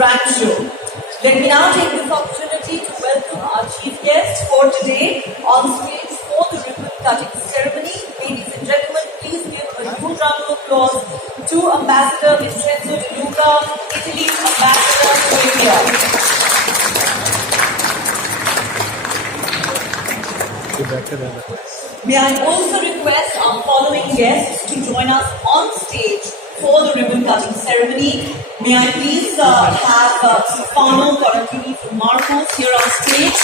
brand show. Let me now take this opportunity to welcome our chief guest for today on stage for the ribbon cutting ceremony. Ladies and gentlemen, please give a huge round of applause to Ambassador Vincenzo De Luca, Italy's ambassador to India. May I also request our following guests to join us on stage for the ribbon cutting ceremony. May I please have Stefano Corradini from Marcos here on stage.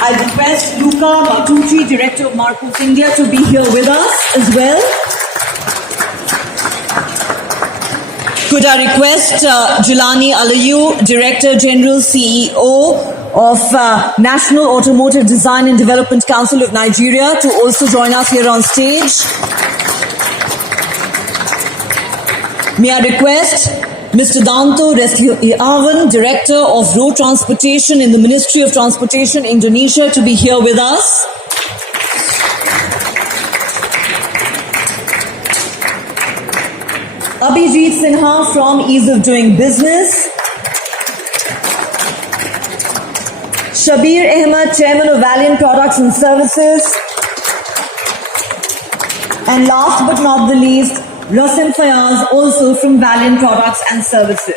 I request Luca Matucci, Director of Marcos India, to be here with us as well. Could I request Jelani Alayu, Director General CEO of National Automotive Design and Development Council of Nigeria, to also join us here on stage. May I request Mr. Danto Restiawan, Director of Road Transportation in the Ministry of Transportation, Indonesia, to be here with us. Abhijit Sinha from Ease of Doing Business. Shabir Ahmed, Chairman of Valiant Products and Services. And last but not the least, Rasim Fayaz, also from Valiant Products and Services.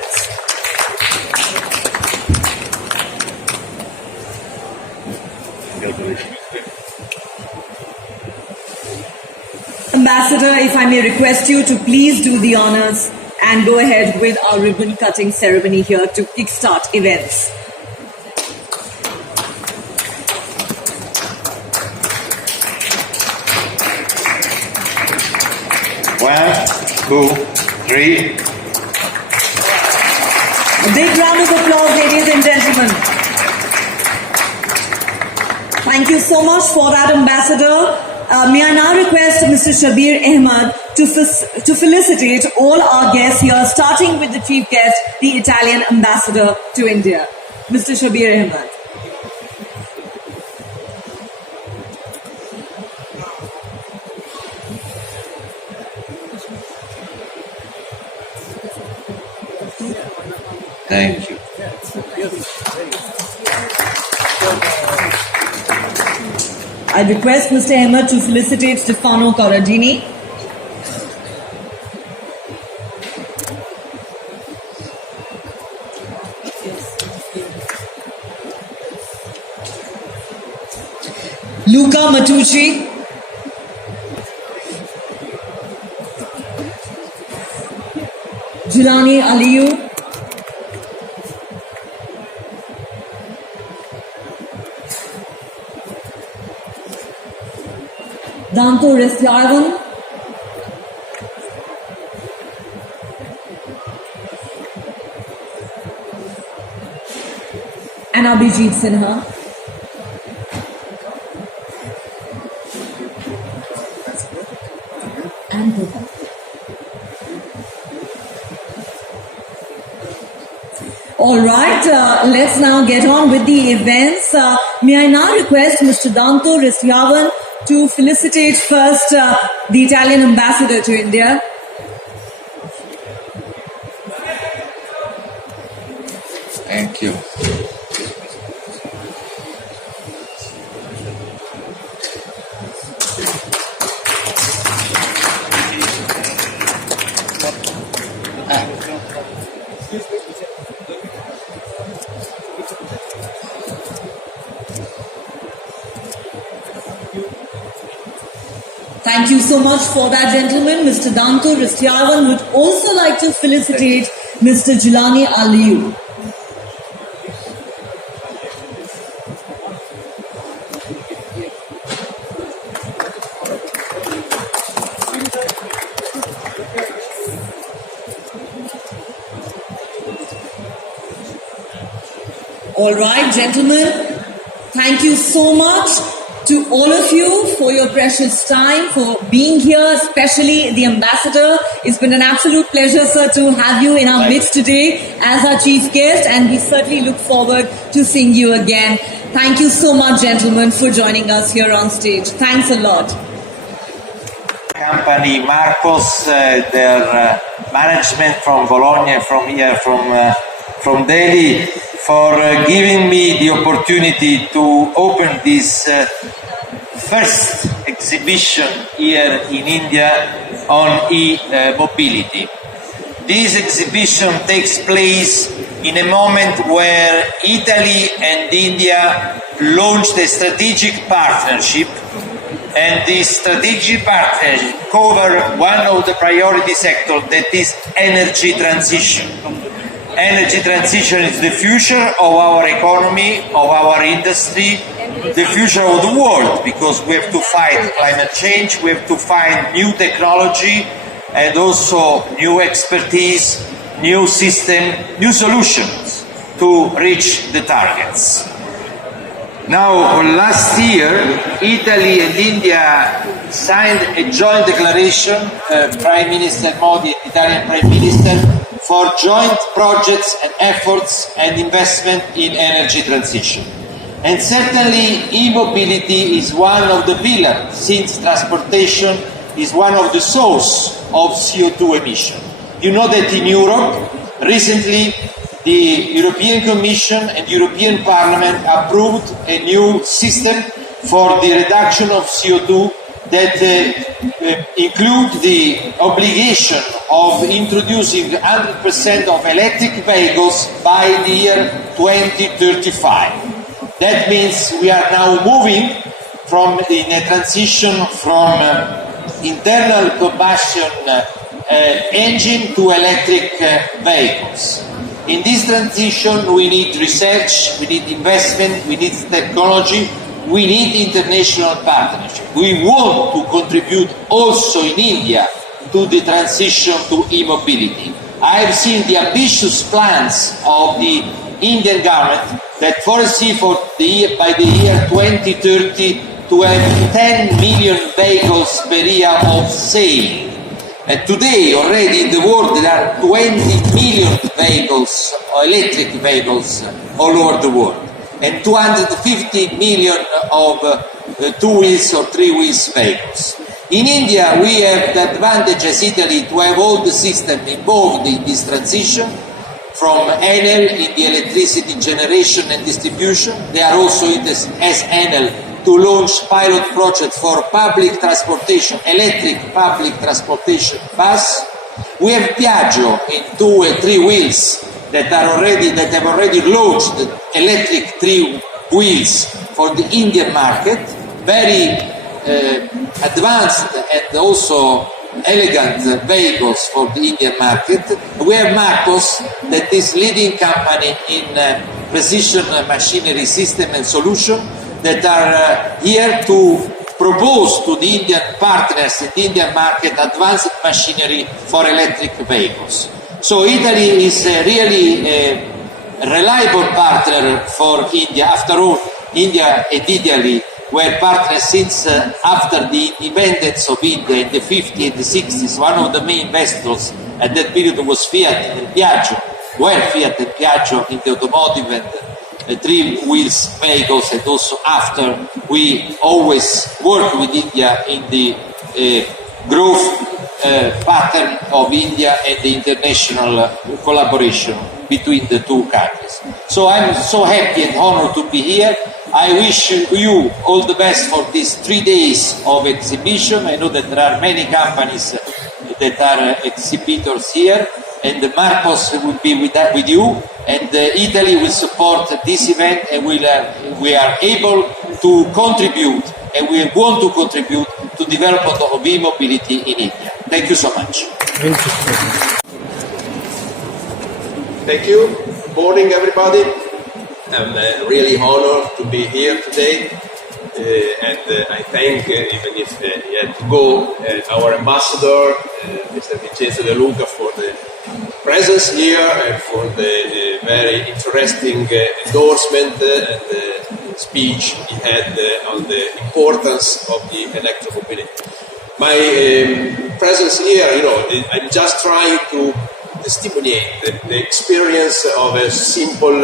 Ambassador, if I may request you to please do the honors and go ahead with our ribbon cutting ceremony here to kickstart events. One, two, three. A big round of applause, ladies and gentlemen. Thank you so much for that, Ambassador. May I now request Mr. Shabir Ahmed to felicitate all our guests here, starting with the chief guest, the Italian ambassador to India, Mr. Shabir Ahmed. Thank you. I request Mr. Ahmed to felicitate Stefano Corradini. Luca Matucci. Jelani Alayu. Danto Restiawan. And Abhijit Sinha. And Luca. All right, let's now get on with the events. May I now request Mr. Danto Restiawan to felicitate first the Italian ambassador to India. Thank you. Thank you so much for that, gentlemen. Mr. Danto Restiawan would also like to felicitate Mr. Jelani Alayu. All right, gentlemen, thank you so much to all of you for your precious time, for being here, especially the ambassador. It's been an absolute pleasure, sir, to have you in our midst today as our chief guest, and we certainly look forward to seeing you again. Thank you so much, gentlemen, for joining us here on stage. Thanks a lot. company Marcos, their management from Bologna, from Delhi, for giving me the opportunity to open this first exhibition here in India on e-mobility. This exhibition takes place in a moment where Italy and India launched a strategic partnership, and this strategic partnership covers one of the priority sectors, that is energy transition. Energy transition is the future of our economy, of our industry, the future of the world, because we have to fight climate change, we have to find new technology and also new expertise, new system, new solutions to reach the targets. Now, last year, Italy and India signed a joint declaration, Prime Minister Modi and Italian Prime Minister, for joint projects and efforts and investment in energy transition. And certainly, e-mobility is one of the pillars, since transportation is one of the sources of CO2 emission. You know that in Europe, recently, the European Commission and European Parliament approved a new system for the reduction of CO2 that include the obligation of introducing 100% of electric vehicles by the year 2035. That means we are now moving in a transition from internal combustion engine to electric vehicles. In this transition, we need research, we need investment, we need technology, we need international partnership. We want to contribute also in India to the transition to e-mobility. I have seen the ambitious plans of the Indian government that foresee by the year 2030 to have 10 million vehicles per year of sale. And today, already in the world, there are 20 million vehicles, or electric vehicles, all over the world, and 250 million of two-wheels or three-wheels vehicles. In India, we have the advantage as Italy to have all the systems involved in this transition, from Enel in the electricity generation and distribution. They are also as Enel to launch pilot projects for public transportation, electric public transportation bus. We have Piaggio in two and three wheels that have already launched electric three wheels for the Indian market, very advanced and also elegant vehicles for the Indian market. We have Marcos, that is leading company in precision machinery system and solution, that are here to propose to the Indian partners in the Indian market advanced machinery for electric vehicles. So Italy is really a reliable partner for India. After all, India and Italy were partners since after the independence of India in the 50s and the 60s. One of the main investors at that period was Fiat and Piaggio, in the automotive and three wheels vehicles, and also after we always work with India in the growth pattern of India and the international collaboration between the two countries. So I'm so happy and honored to be here. I wish you all the best for these 3 days of exhibition. I know that there are many companies that are exhibitors here, and Marcos will be with you, and Italy will support this event, and we are able to contribute, and we want to contribute to development of e-mobility in India. Thank you so much. Thank you. Good morning, everybody. I'm really honored to be here today, and I thank, even if he had to go, our ambassador, Mr. Vincenzo De Luca, for the presence here and for the very interesting endorsement and speech he had on the importance of the electromobility. My presence here, I'm just trying to testimoniate the experience of a simple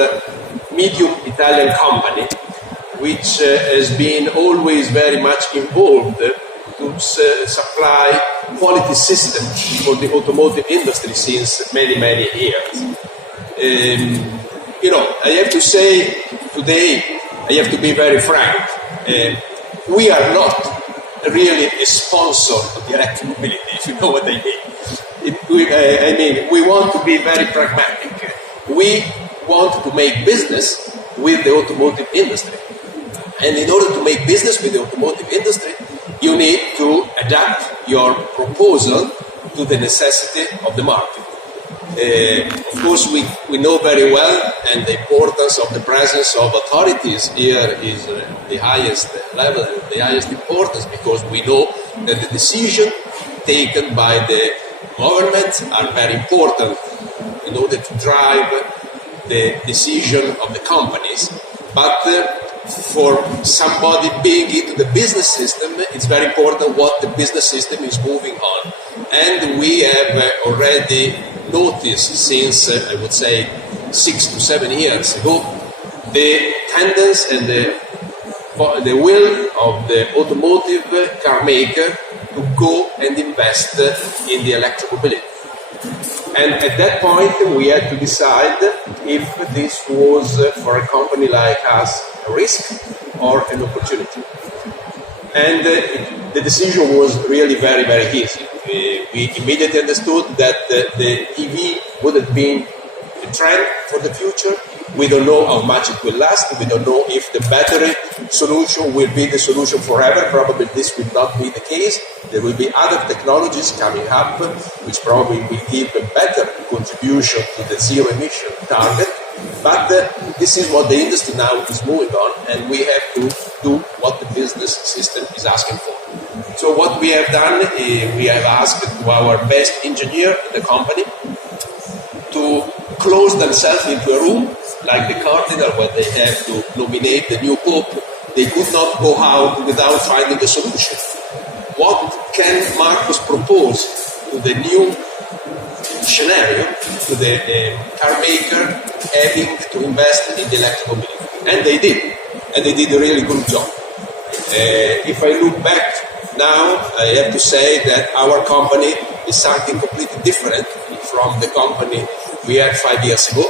medium Italian company which has been always very much involved to supply quality system for the automotive industry since many, many years. I have to say today, I have to be very frank, we are not really a sponsor of the electromobility, if you know what I mean. We want to be very pragmatic. We want to make business with the automotive industry. And in order to make business with the automotive industry, you need to adapt your proposal to the necessity of the market. Of course, we know very well, and the importance of the presence of authorities here is the highest level, the highest importance, because we know that the decision taken by the government are very important in order to drive the decision of the companies. But for somebody being into the business system, it's very important what the business system is moving on. And we have already noticed since, I would say, 6 to 7 years ago, the tendency and the will of the automotive car maker to go and invest in the electromobility. And at that point, we had to decide if this was, for a company like us, a risk or an opportunity. And the decision was really very, very easy. We immediately understood that the EV would have been a trend for the future. We don't know how much it will last. We don't know if the battery solution will be the solution forever. Probably this will not be the case. There will be other technologies coming up which probably will give a better contribution to the zero emission target. But this is what the industry now is moving on, and we have to do what the business system is asking for. So what we have done, we have asked our best engineer in the company to close themselves into a room, like the cardinal when they have to nominate the new pope. They could not go out without finding a solution. What can Marcos propose to the new scenario, to the car maker having to invest in the electromobility? And they did. And they did a really good job. If I look back now, I have to say that our company is something completely different from the company we had 5 years ago.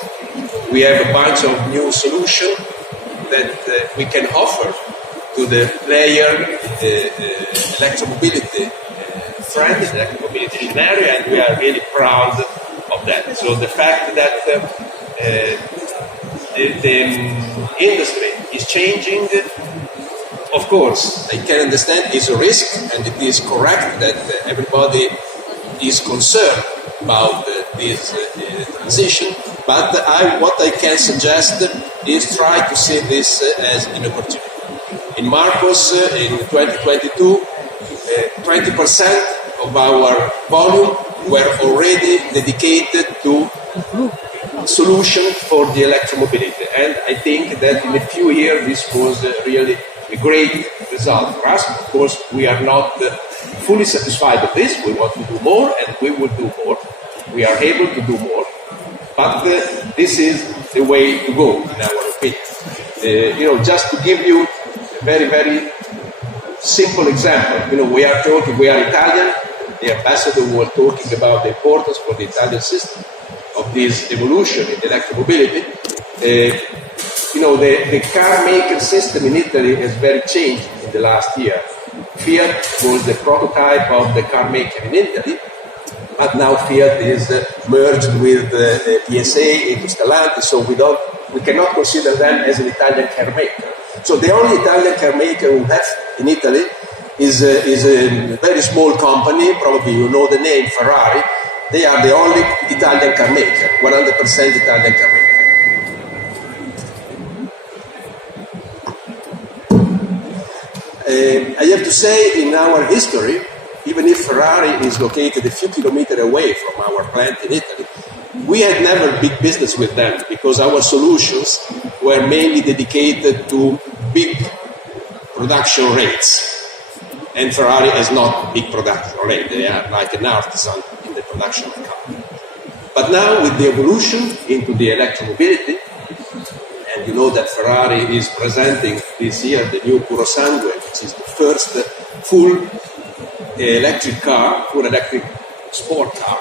We have a bunch of new solutions that we can offer to the player, the electromobility trend, the electromobility scenario, and we are really proud of that. So the fact that the industry is changing, of course, I can understand it's a risk, and it is correct that everybody is concerned about this transition. But what I can suggest is try to see this as an opportunity. In Marcos, in 2022, 20% of our volume were already dedicated to solution for the electromobility. And I think that in a few years, this was really a great result for us. Of course, we are not fully satisfied with this. We want to do more, and we will do more. We are able to do more. But this is the way to go, in our opinion. Just to give you a very, very simple example. We are Italian. The ambassador was talking about the importance for the Italian system of this evolution in electromobility. The car maker system in Italy has very changed in the last year. Fiat was the prototype of the car maker in Italy, but now Fiat is merged with PSA into Stellantis, so we cannot consider them as an Italian car maker. So the only Italian car maker we have in Italy is a very small company, probably you know the name, Ferrari. They are the only Italian car maker, 100% Italian car maker. I have to say, in our history, even if Ferrari is located a few kilometers away from our plant in Italy, we had never big business with them because our solutions were mainly dedicated to big production rates. And Ferrari has not big production rate. They are like an artisan in the production of cars. But now with the evolution into the electromobility, and you know that Ferrari is presenting this year the new Puro Sangue, which is the first full electric car, full electric sport car,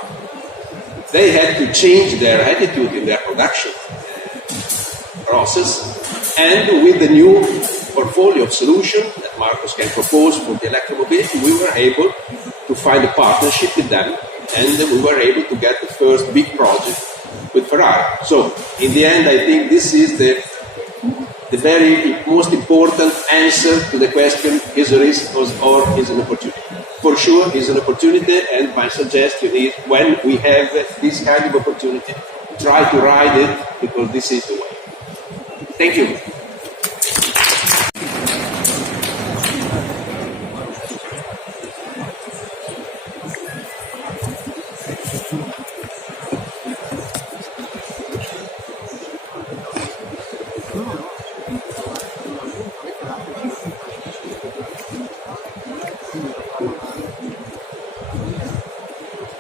they had to change their attitude in their production process, and with the new portfolio of solution that Marcos can propose for the electromobility, we were able to find a partnership with them, and we were able to get the first big project with Ferrari. So, in the end, I think this is the very most important answer to the question, is a risk or is an opportunity? For sure, is an opportunity, and my suggestion is when we have this kind of opportunity, try to ride it, because this is the way. Thank you.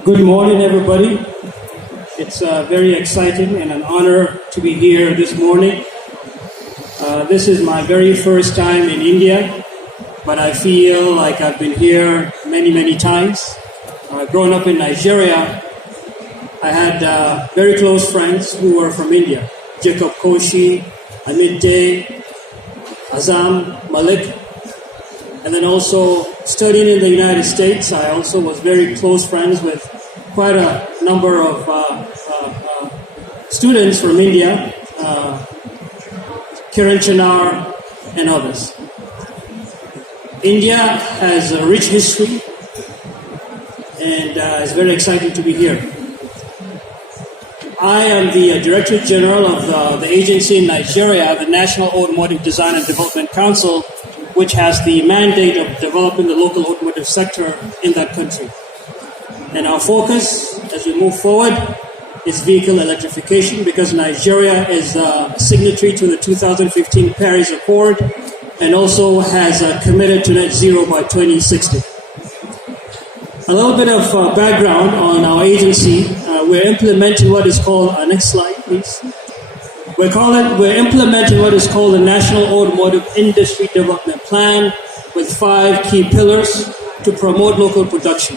Good morning, everybody. It's very exciting and an honor to be here this morning. This is my very first time in India, but I feel like I've been here many, many times. Growing up in Nigeria, I had very close friends who were from India. Jacob Koshi, Amit Day, Azam, Malik. And then also studying in the United States, I also was very close friends with quite a number of students from India, Kiran Chanar and others. India has a rich history, and it's very exciting to be here. I am the Director General of the agency in Nigeria, the National Automotive Design and Development Council, which has the mandate of developing the local automotive sector in that country. And our focus as we move forward is vehicle electrification, because Nigeria is a signatory to the 2015 Paris Accord and also has committed to net zero by 2060. A little bit of background on our agency. We're implementing what is called, next slide please. We're implementing what is called the National Automotive Industry Development Plan with 5 key pillars to promote local production.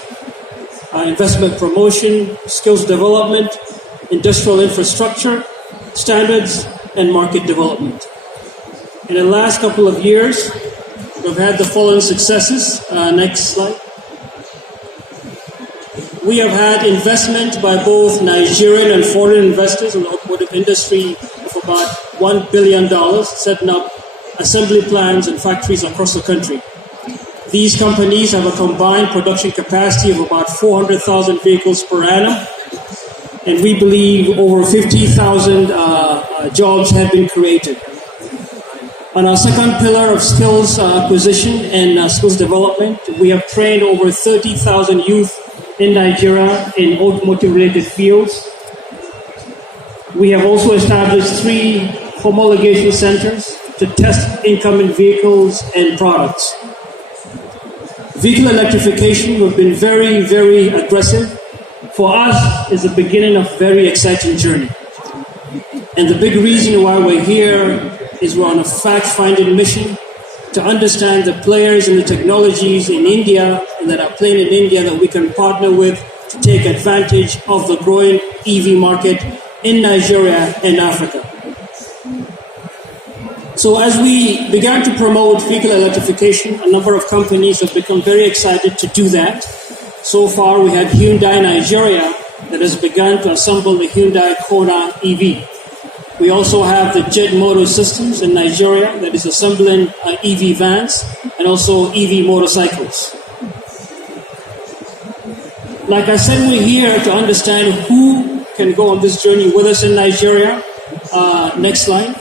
Investment promotion, skills development, industrial infrastructure, standards, and market development. In the last couple of years, we've had the following successes. Next slide. We have had investment by both Nigerian and foreign investors in the automotive industry of about $1 billion, setting up assembly plants and factories across the country. These companies have a combined production capacity of about 400,000 vehicles per annum, and we believe over 50,000 jobs have been created. On our second pillar of skills acquisition and skills development, we have trained over 30,000 youth in Nigeria in automotive-related fields. We have also established 3 homologation centers to test incoming vehicles and products. Vehicle electrification, we've been very, very aggressive. For us, is the beginning of a very exciting journey. And the big reason why we're here is we're on a fact-finding mission to understand the players and the technologies in India and that are playing in India that we can partner with to take advantage of the growing EV market in Nigeria and Africa. So as we began to promote vehicle electrification, a number of companies have become very excited to do that. So far, we had Hyundai Nigeria that has begun to assemble the Hyundai Kona EV. We also have the Jet Motor Systems in Nigeria that is assembling EV vans and also EV motorcycles. Like I said, we're here to understand who can go on this journey with us in Nigeria. Next slide.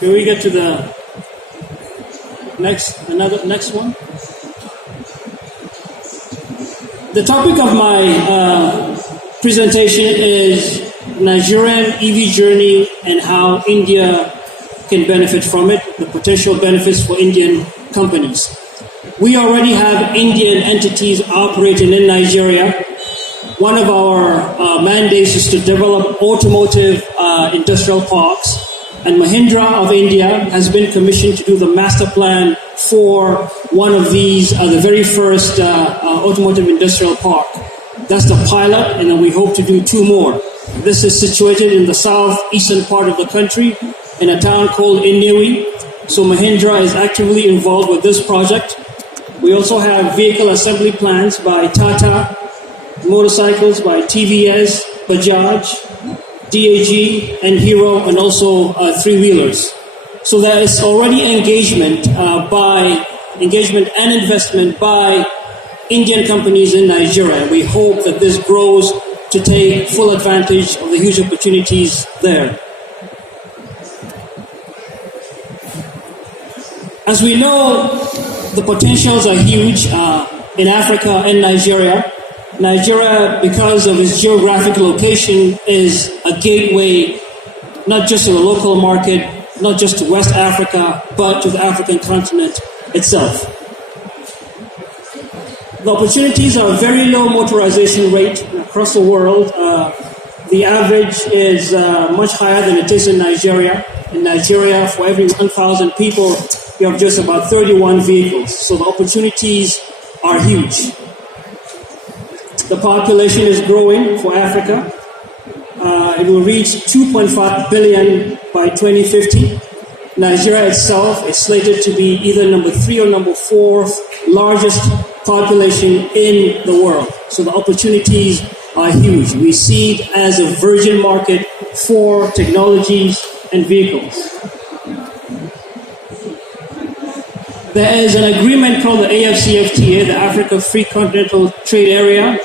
Can we get to the next one? The topic of my presentation is Nigerian EV journey and how India can benefit from it, the potential benefits for Indian companies. We already have Indian entities operating in Nigeria. one of our mandates is to develop automotive industrial parks. And Mahindra of India has been commissioned to do the master plan for one of these, the very first automotive industrial park. That's the pilot, and then we hope to do 2 more. This is situated in the southeastern part of the country in a town called Innewi. So Mahindra is actively involved with this project. We also have vehicle assembly plants by Tata, motorcycles by TVS, Bajaj, DAG, and Hero, and also 3-wheelers. So there is already engagement and investment by Indian companies in Nigeria. We hope that this grows to take full advantage of the huge opportunities there. As we know, the potentials are huge in Africa and Nigeria. Nigeria, because of its geographic location, is a gateway not just to the local market, not just to West Africa, but to the African continent itself. The opportunities are a very low motorization rate across the world. The average is much higher than it is in Nigeria. In Nigeria, for every 1,000 people, you have just about 31 vehicles. So the opportunities are huge. The population is growing for Africa. It will reach 2.5 billion by 2050. Nigeria itself is slated to be either number 3 or number 4 largest population in the world. So the opportunities are huge. We see it as a virgin market for technologies and vehicles. There is an agreement called the AFCFTA, the Africa Free Continental Trade Area,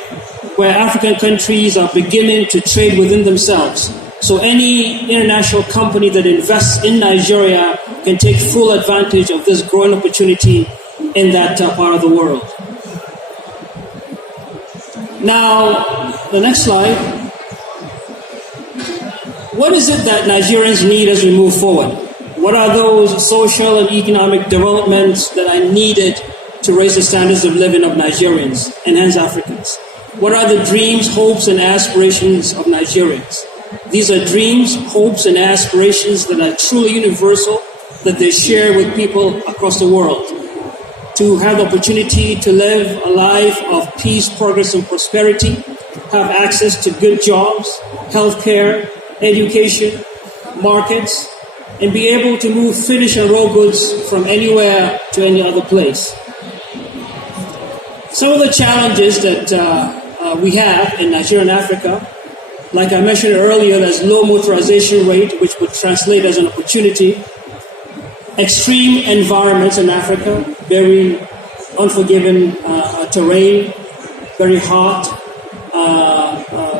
where African countries are beginning to trade within themselves. So any international company that invests in Nigeria can take full advantage of this growing opportunity in that part of the world. Now, the next slide. What is it that Nigerians need as we move forward? What are those social and economic developments that are needed to raise the standards of living of Nigerians and hence Africans? What are the dreams, hopes, and aspirations of Nigerians? These are dreams, hopes, and aspirations that are truly universal, that they share with people across the world. To have the opportunity to live a life of peace, progress, and prosperity, have access to good jobs, healthcare, education, markets, and be able to move finished and raw goods from anywhere to any other place. Some of the challenges that we have in Nigeria and Africa, like I mentioned earlier, there's low motorization rate, which would translate as an opportunity. Extreme environments in Africa, very unforgiving terrain, very hot,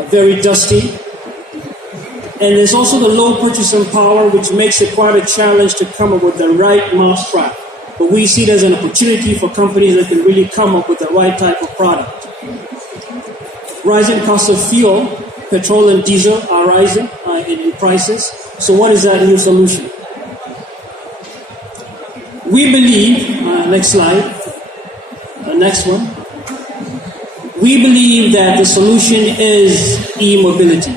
very dusty. And there's also the low purchasing power, which makes it quite a challenge to come up with the right mousetrap. But we see it as an opportunity for companies that can really come up with the right type of product. Rising costs of fuel, petrol and diesel are rising in prices. So what is that new solution? We believe, next slide, next one. We believe that the solution is e-mobility.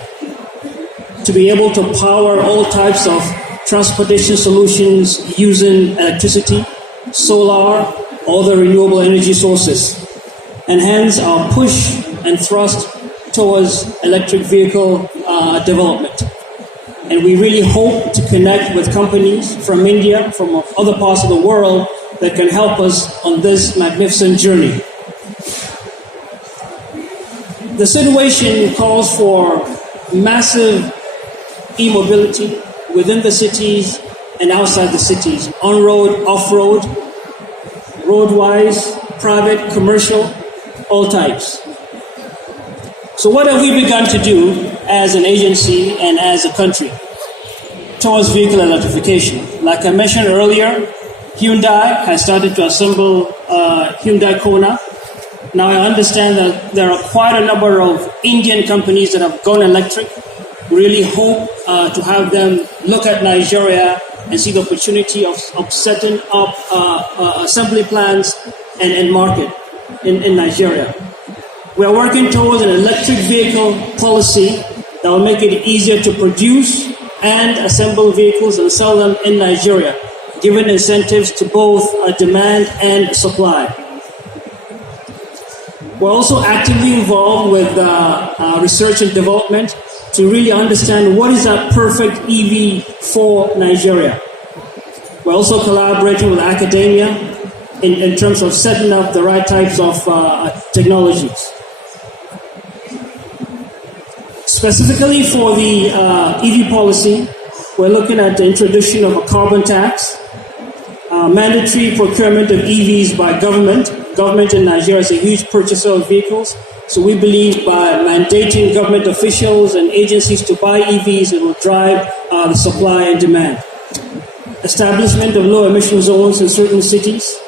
To be able to power all types of transportation solutions using electricity, solar, or the renewable energy sources. And hence our push and thrust towards electric vehicle development. And we really hope to connect with companies from India, from other parts of the world that can help us on this magnificent journey. The situation calls for massive e-mobility within the cities and outside the cities, on-road, off-road, road-wise, private, commercial, all types. So what have we begun to do as an agency and as a country towards vehicle electrification? Like I mentioned earlier, Hyundai has started to assemble Hyundai Kona. Now I understand that there are quite a number of Indian companies that have gone electric. We really hope to have them look at Nigeria and see the opportunity of setting up assembly plants and market in Nigeria. We are working towards an electric vehicle policy that will make it easier to produce and assemble vehicles and sell them in Nigeria, giving incentives to both demand and supply. We're also actively involved with research and development to really understand what is that perfect EV for Nigeria. We're also collaborating with academia in terms of setting up the right types of technologies. Specifically for the EV policy, we're looking at the introduction of a carbon tax, mandatory procurement of EVs by government. Government in Nigeria is a huge purchaser of vehicles, so we believe by mandating government officials and agencies to buy EVs, it will drive the supply and demand. Establishment of low emission zones in certain cities.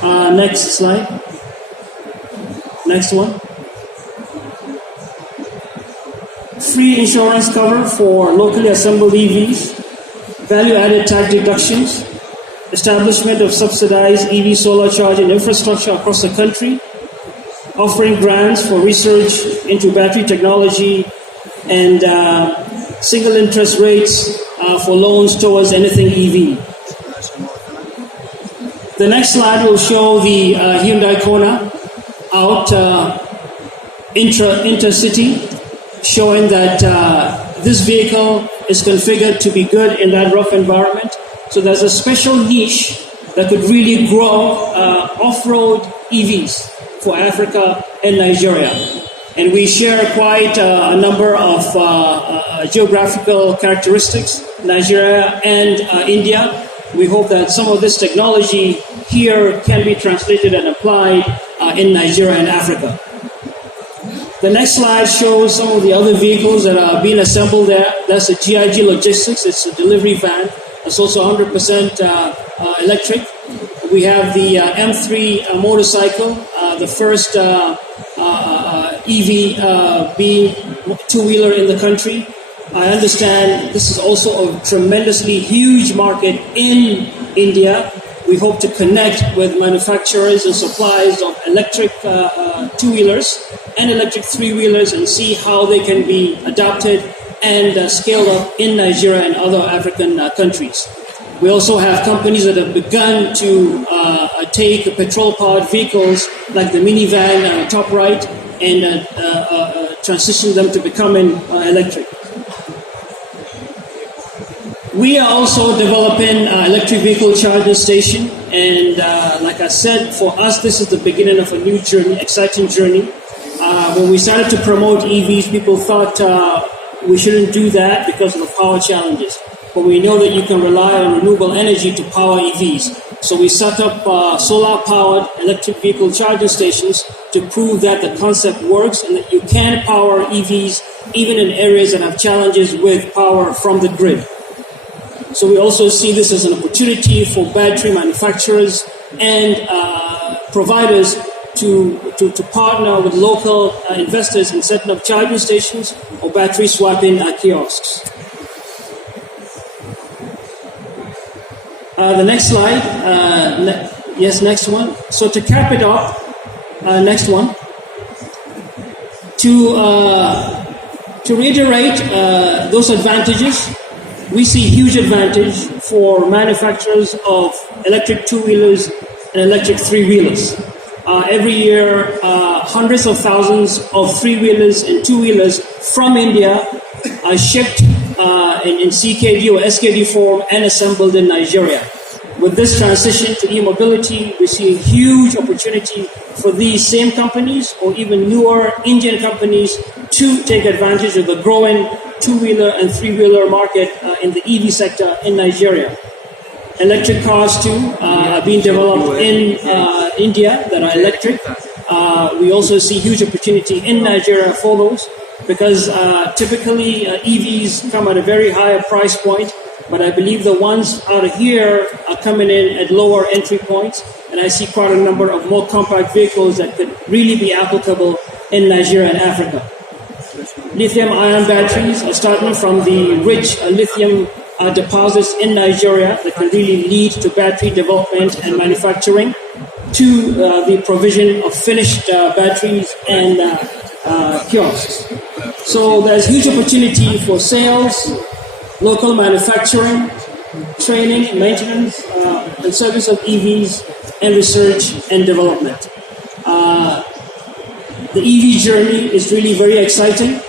Next slide. Next one. Free insurance cover for locally assembled EVs. Value-added tax deductions. Establishment of subsidized EV solar charging infrastructure across the country. Offering grants for research into battery technology and single interest rates for loans towards anything EV. The next slide will show the Hyundai Kona out intercity, showing that this vehicle is configured to be good in that rough environment. So there's a special niche that could really grow off-road EVs for Africa and Nigeria. And we share quite a number of geographical characteristics, Nigeria and India. We hope that some of this technology here can be translated and applied in Nigeria and Africa. The next slide shows some of the other vehicles that are being assembled there. That's the GIG Logistics. It's a delivery van. It's also 100% electric. We have the M3 motorcycle, the first EV being two-wheeler in the country. I understand this is also a tremendously huge market in India. We hope to connect with manufacturers and suppliers of electric two-wheelers and electric three-wheelers and see how they can be adopted and scaled up in Nigeria and other African countries. We also have companies that have begun to take petrol-powered vehicles like the minivan top right and transition them to becoming electric. We are also developing electric vehicle charging station, and like I said, for us this is the beginning of a new journey, exciting journey. When we started to promote EVs, people thought we shouldn't do that because of the power challenges. But we know that you can rely on renewable energy to power EVs. So we set up solar-powered electric vehicle charging stations to prove that the concept works and that you can power EVs even in areas that have challenges with power from the grid. So we also see this as an opportunity for battery manufacturers and providers to partner with local investors in setting up charging stations or battery swapping kiosks. The next slide. Yes, next one. So to cap it off, next one. To reiterate those advantages, we see huge advantage for manufacturers of electric two-wheelers and electric three-wheelers. Every year, hundreds of thousands of three-wheelers and two-wheelers from India are shipped in CKD or SKD form and assembled in Nigeria. With this transition to e-mobility, we see a huge opportunity for these same companies or even newer Indian companies to take advantage of the growing two-wheeler and three-wheeler market in the EV sector in Nigeria. Electric cars too are being developed in India that are electric. We also see huge opportunity in Nigeria for those because typically EVs come at a very high price point, but I believe the ones out of here are coming in at lower entry points, and I see quite a number of more compact vehicles that could really be applicable in Nigeria and Africa. Lithium-ion batteries are starting from the rich lithium deposits in Nigeria that can really lead to battery development and manufacturing. to the provision of finished batteries and kiosks. So there's huge opportunity for sales, local manufacturing, training, maintenance, and service of EVs, and research and development. The EV journey is really very exciting,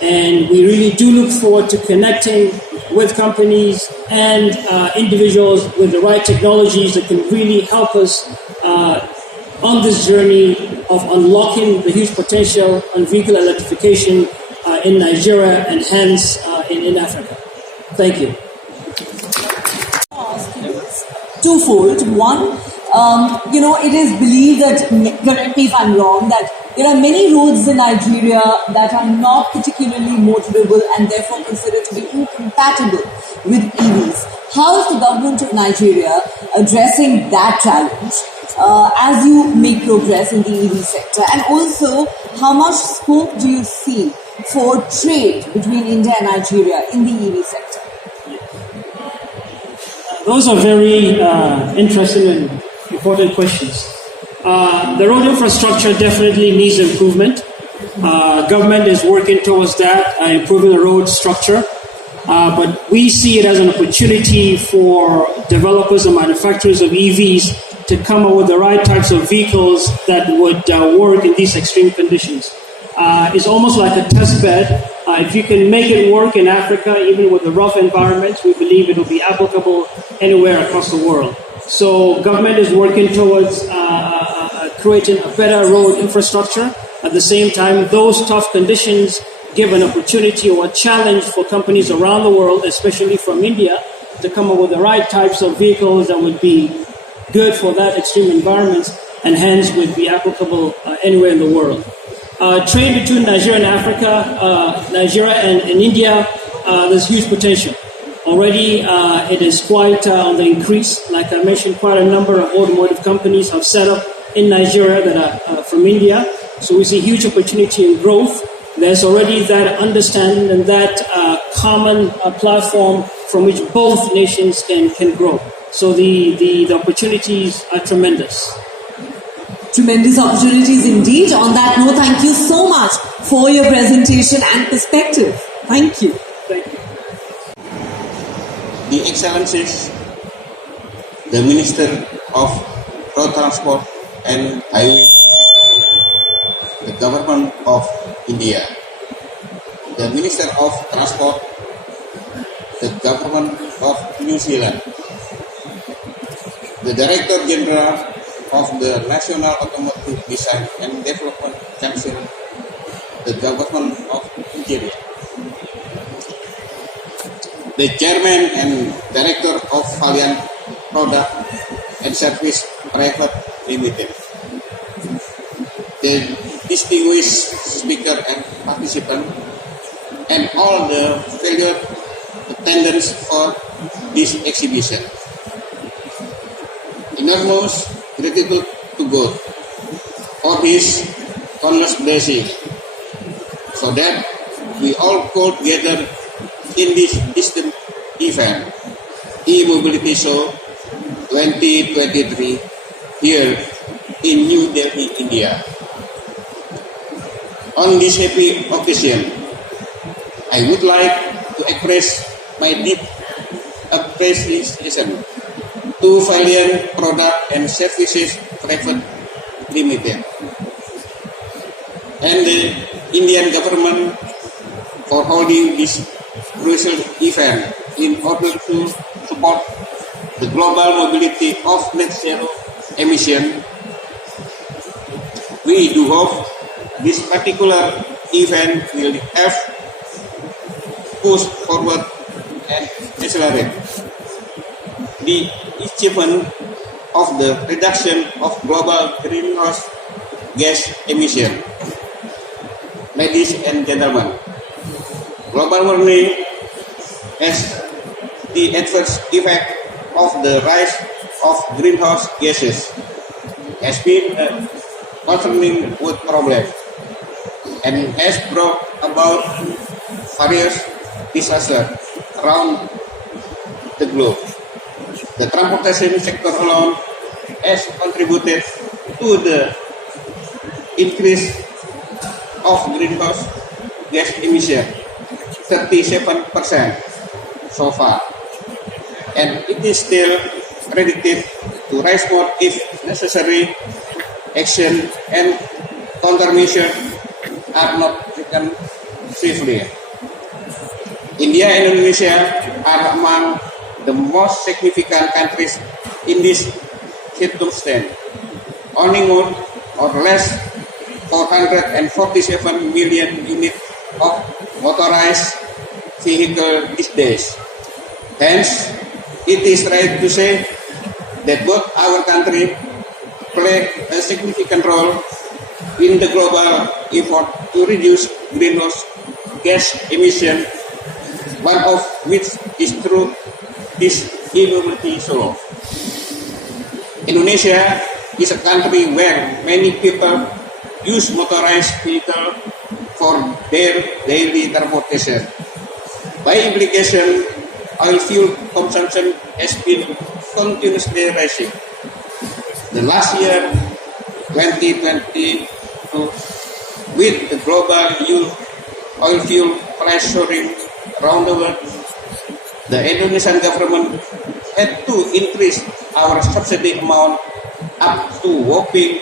and we really do look forward to connecting with companies and individuals with the right technologies that can really help us on this journey of unlocking the huge potential on vehicle electrification in Nigeria and hence in Africa. Thank you. Twofold. One, it is believed that, correct me if I'm wrong, that there are many roads in Nigeria that are not particularly motorable and therefore considered to be incompatible with EVs. How is the government of Nigeria addressing that challenge as you make progress in the EV sector? And also, how much scope do you see for trade between India and Nigeria in the EV sector? Those are very interesting and important questions. The road infrastructure definitely needs improvement. Government is working towards that, improving the road structure. But we see it as an opportunity for developers and manufacturers of EVs to come up with the right types of vehicles that would work in these extreme conditions. It's almost like a test bed. If you can make it work in Africa, even with the rough environments, we believe it will be applicable anywhere across the world. So government is working towards creating a better road infrastructure. At the same time, those tough conditions give an opportunity or a challenge for companies around the world, especially from India, to come up with the right types of vehicles that would be good for that extreme environment and hence would be applicable anywhere in the world. Trade between Nigeria and Africa, Nigeria and India, there's huge potential. Already it is quite on the increase. Like I mentioned, quite a number of automotive companies have set up in Nigeria that are from India. So we see huge opportunity in growth. There's already that understanding and that common platform from which both nations can grow. So the opportunities are tremendous. Tremendous opportunities indeed. On that note, thank you so much for your presentation and perspective. Thank you. Thank you. The Excellencies, the Minister of Road Transport and Highways, the Government of India, the Minister of Transport, the Government of New Zealand, the Director General of the National Automotive Design and Development Council, the Government of Nigeria, the Chairman and Director of Valiant Product and Service Private Limited, the distinguished speaker and participant, and all the valued attendants for this exhibition. Enormous gratitude to God for His countless blessings, so that we all could gather in this distant event, Emobility Show 2023, here in New Delhi, India. On this happy occasion, I would like to express my deep appreciation to Valiant Product and Services Private Limited and the Indian government for holding this crucial event in order to support the global mobility of net zero emission. We do hope this particular event will have pushed forward and accelerate the achievement of the reduction of global greenhouse gas emission. Ladies and gentlemen, global warming has the adverse effect of the rise of greenhouse gases has been a concerning world problem and has brought about various disasters around the globe. The transportation sector alone has contributed to the increase of greenhouse gas emission, 37% so far. And it is still predicted to rise more if necessary action and countermeasures are not taken swiftly. India and Indonesia are among the most significant countries in this circumstance, owning more or less 447 million units of motorized vehicle these days. Hence, it is right to say that both our country play a significant role in the global effort to reduce greenhouse gas emission, one of which is through this Emobility solo. Indonesia is a country where many people use motorized vehicle for their daily transportation. By implication, oil fuel consumption has been continuously rising. The last year, 2022, with the global oil fuel price soaring around the world, the Indonesian government had to increase our subsidy amount up to whopping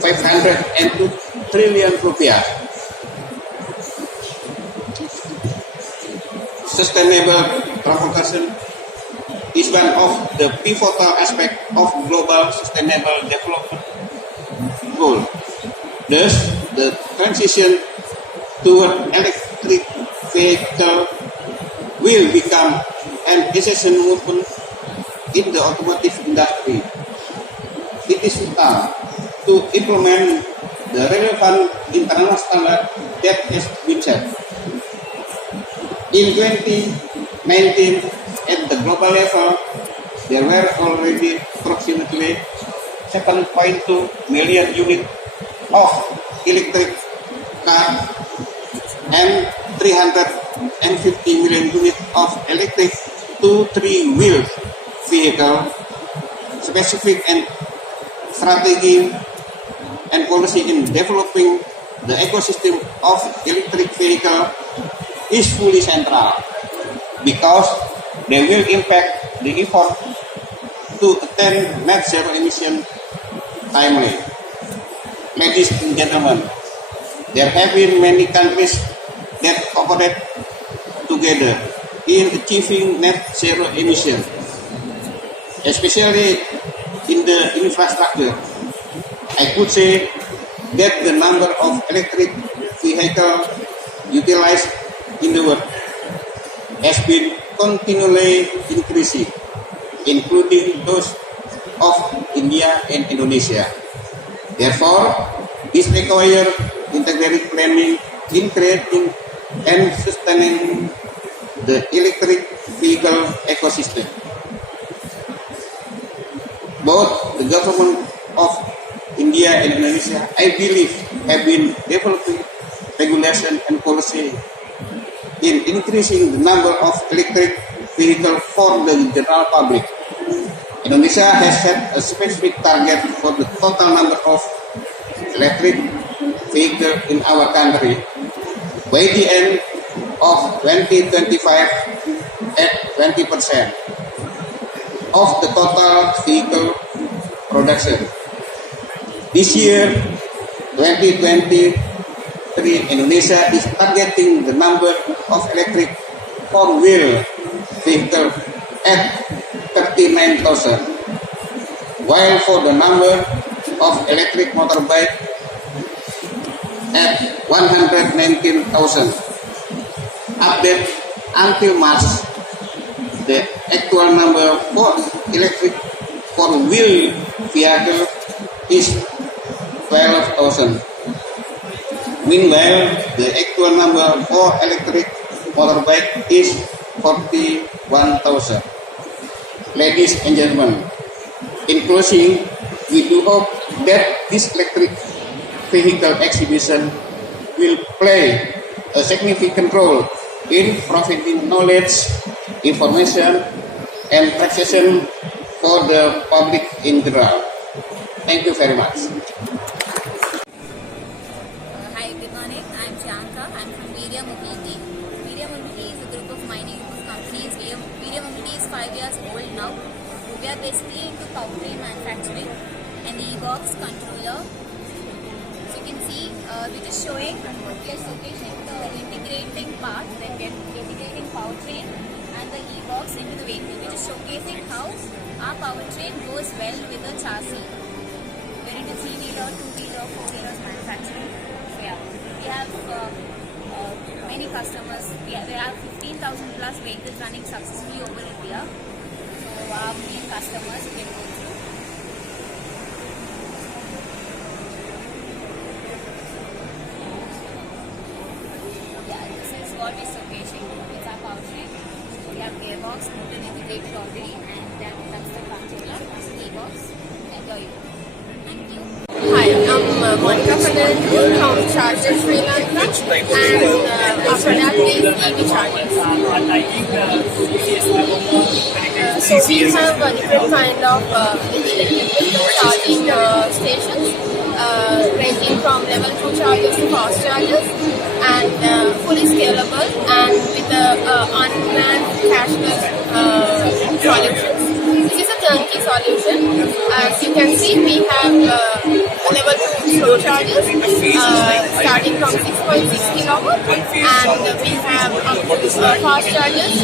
502 trillion rupiah. Sustainable transportation is one of the pivotal aspects of global sustainable development goal. Thus, the transition toward electric vehicle will become an essential movement in the automotive industry. It is vital to implement the relevant international standard that has been set. In 2019, at the global level, there were already approximately 7.2 million units of electric cars and 350 million units of electric 2-3-wheel vehicle. Specific and strategy and policy in developing the ecosystem of electric vehicle is fully central because they will impact the effort to attain net zero emission timely. Ladies and gentlemen, there have been many countries that operate together in achieving net zero emission, especially in the infrastructure. I could say that the number of electric vehicles utilized in the world has been continually increasing, including those of India and Indonesia. Therefore, this requires integrated planning in creating and sustaining the electric vehicle ecosystem. Both the government of India and Indonesia, I believe, have been developing regulation and policy in increasing the number of electric vehicles for the general public. Indonesia has set a specific target for the total number of electric vehicles in our country by the end of 2025 at 20% of the total vehicle production. This year, 2023, Indonesia is targeting the number of electric four-wheel vehicles at 39,000, while for the number of electric motorbike at 119,000. Update until March, the actual number for electric four-wheel vehicle is 12,000. Meanwhile, the actual number for electric motorbike is 41,000. Ladies and gentlemen, in closing, we do hope that this electric vehicle exhibition will play a significant role in providing knowledge, information, and taxation for the public in general. Thank you very much. Hi, good morning. I'm Priyanka. I'm from Emobility. Emobility is a group of mining companies. Emobility is 5 years old now. We are basically into powertrain manufacturing and the e-box controller. So you can see we're just showing, we are showcasing the integrating part, like integrating powertrain and the e-box into the vehicle. We're just showcasing how our powertrain goes well with the chassis. We're into 3-wheeler, 2-wheeler, 4-wheelers manufacturing. So yeah, we have many customers. There are 15,000 plus vehicles running successfully over India. So our main customers you can go through. Yeah, this is what we're showcasing. It's our powertrain. We have gearbox, motor integrated already, and that's the controller, that's the gearbox. Enjoy it. Thank you. Hi, I'm Monica Fernandez from Charger Sri Lanka, and our product is EV chargers. So we have a different kind of charging stations, ranging from level 2 chargers to fast chargers, and fully scalable and with unmanned cashless solutions. This is a turnkey solution. As you can see, we have level 2 slow chargers starting from 6.6 kilowatt, and we have fast chargers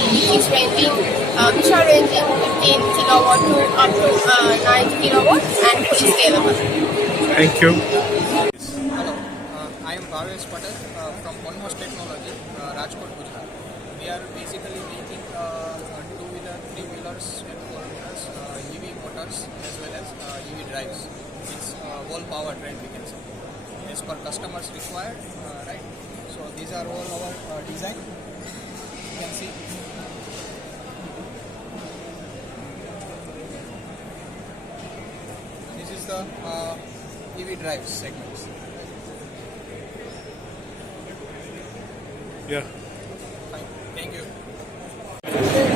which are ranging 15 kilowatt to up to 9 kilowatt and fully scalable. Thank you. Hello, I am Bhavesh Patel from Onmos Technology, Rajkot, Gujarat. We are basically making 2-wheeler, 3-wheelers and 4-wheelers, EV motors as well as EV drives. It's whole powertrain, we can say, as per customers required, right? So these are all our design. You can see. This is the EV drives segments. Yeah. Fine. Thank you.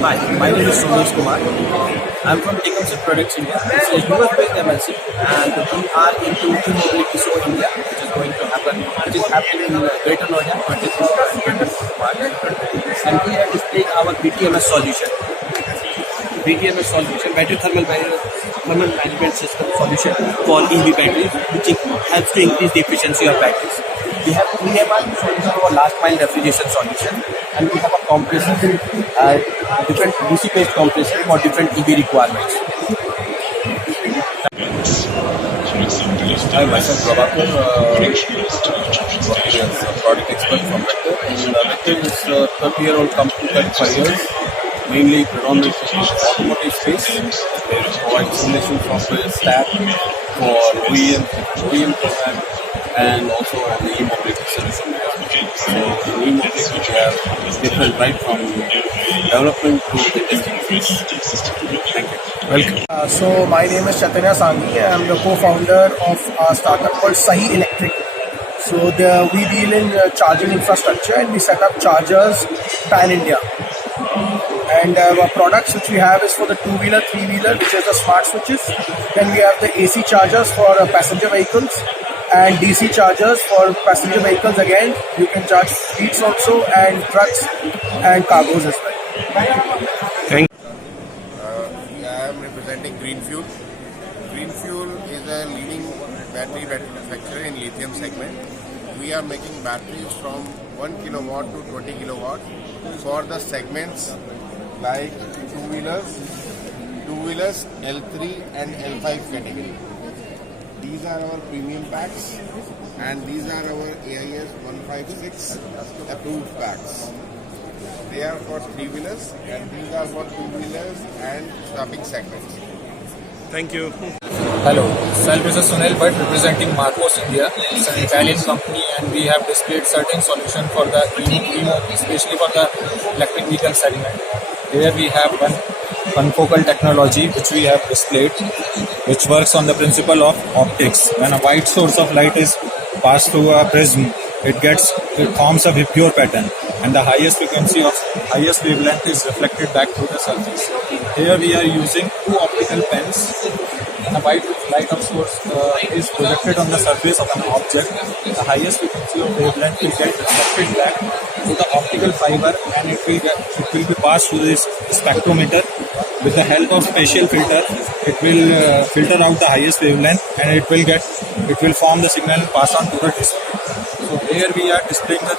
Hi, my name is Somesh Kumar. I'm from Tecumseh Products India. It's a US-based MNC, and we are into Emobility Show India, which is going to happen, which is happening in Greater Noida, 23rd March. And we are displaying our BTMS solution. BTMS solution, battery thermal management system solution for EV batteries, which helps to increase the efficiency of batteries. We have solution for last mile refrigeration solution, and we have a compressor, different DC-based compressor for different EV requirements. Hi, myself Prabhakar, product expert from Vector. Vector is a 30-year-old company, 35 years, mainly predominantly in the automotive space. They provide simulation software stack for OEM program, and also the e-mobility solution. So in e-mobility we have different right from development to the testing phase. Thank you. Welcome. So my name is Chaitanya Sanghi. I am the co-founder of a startup called Sahi Electric. So we deal in charging infrastructure, and we set up chargers pan-India. And our products which we have is for the 2-wheeler, 3-wheeler, which is the smart switches. Then we have the AC chargers for passenger vehicles, and DC chargers for passenger vehicles. Again, you can charge fleets also, and trucks and cargos as well. Thank you. I am representing Green Fuel. Green Fuel is a leading battery manufacturer in lithium segment. We are making batteries from 1 kilowatt to 20 kilowatt for the segments like two-wheelers, L3 and L5 category. These are our premium packs, and these are our AIS 156 approved packs. They are for 3-wheelers, and these are for 2-wheelers and shopping segments. Thank you. Hello, this is Sunil Bhatt representing Marcos India. It's an Italian company, and we have displayed certain solution for the especially for the electric vehicle segment. Here we have one confocal technology which we have displayed, which works on the principle of optics. When a white source of light is passed through a prism, it forms a pure pattern, and the highest frequency of highest wavelength is reflected back through the surface. Here we are using two optical pens when a white light of source is projected on the surface of an object, the highest frequency of wavelength will get reflected back to the optical fiber, and it will be passed through this spectrometer. With the help of special filter, it will filter out the highest wavelength, and it will form the signal and pass on to the display. So here we are displaying the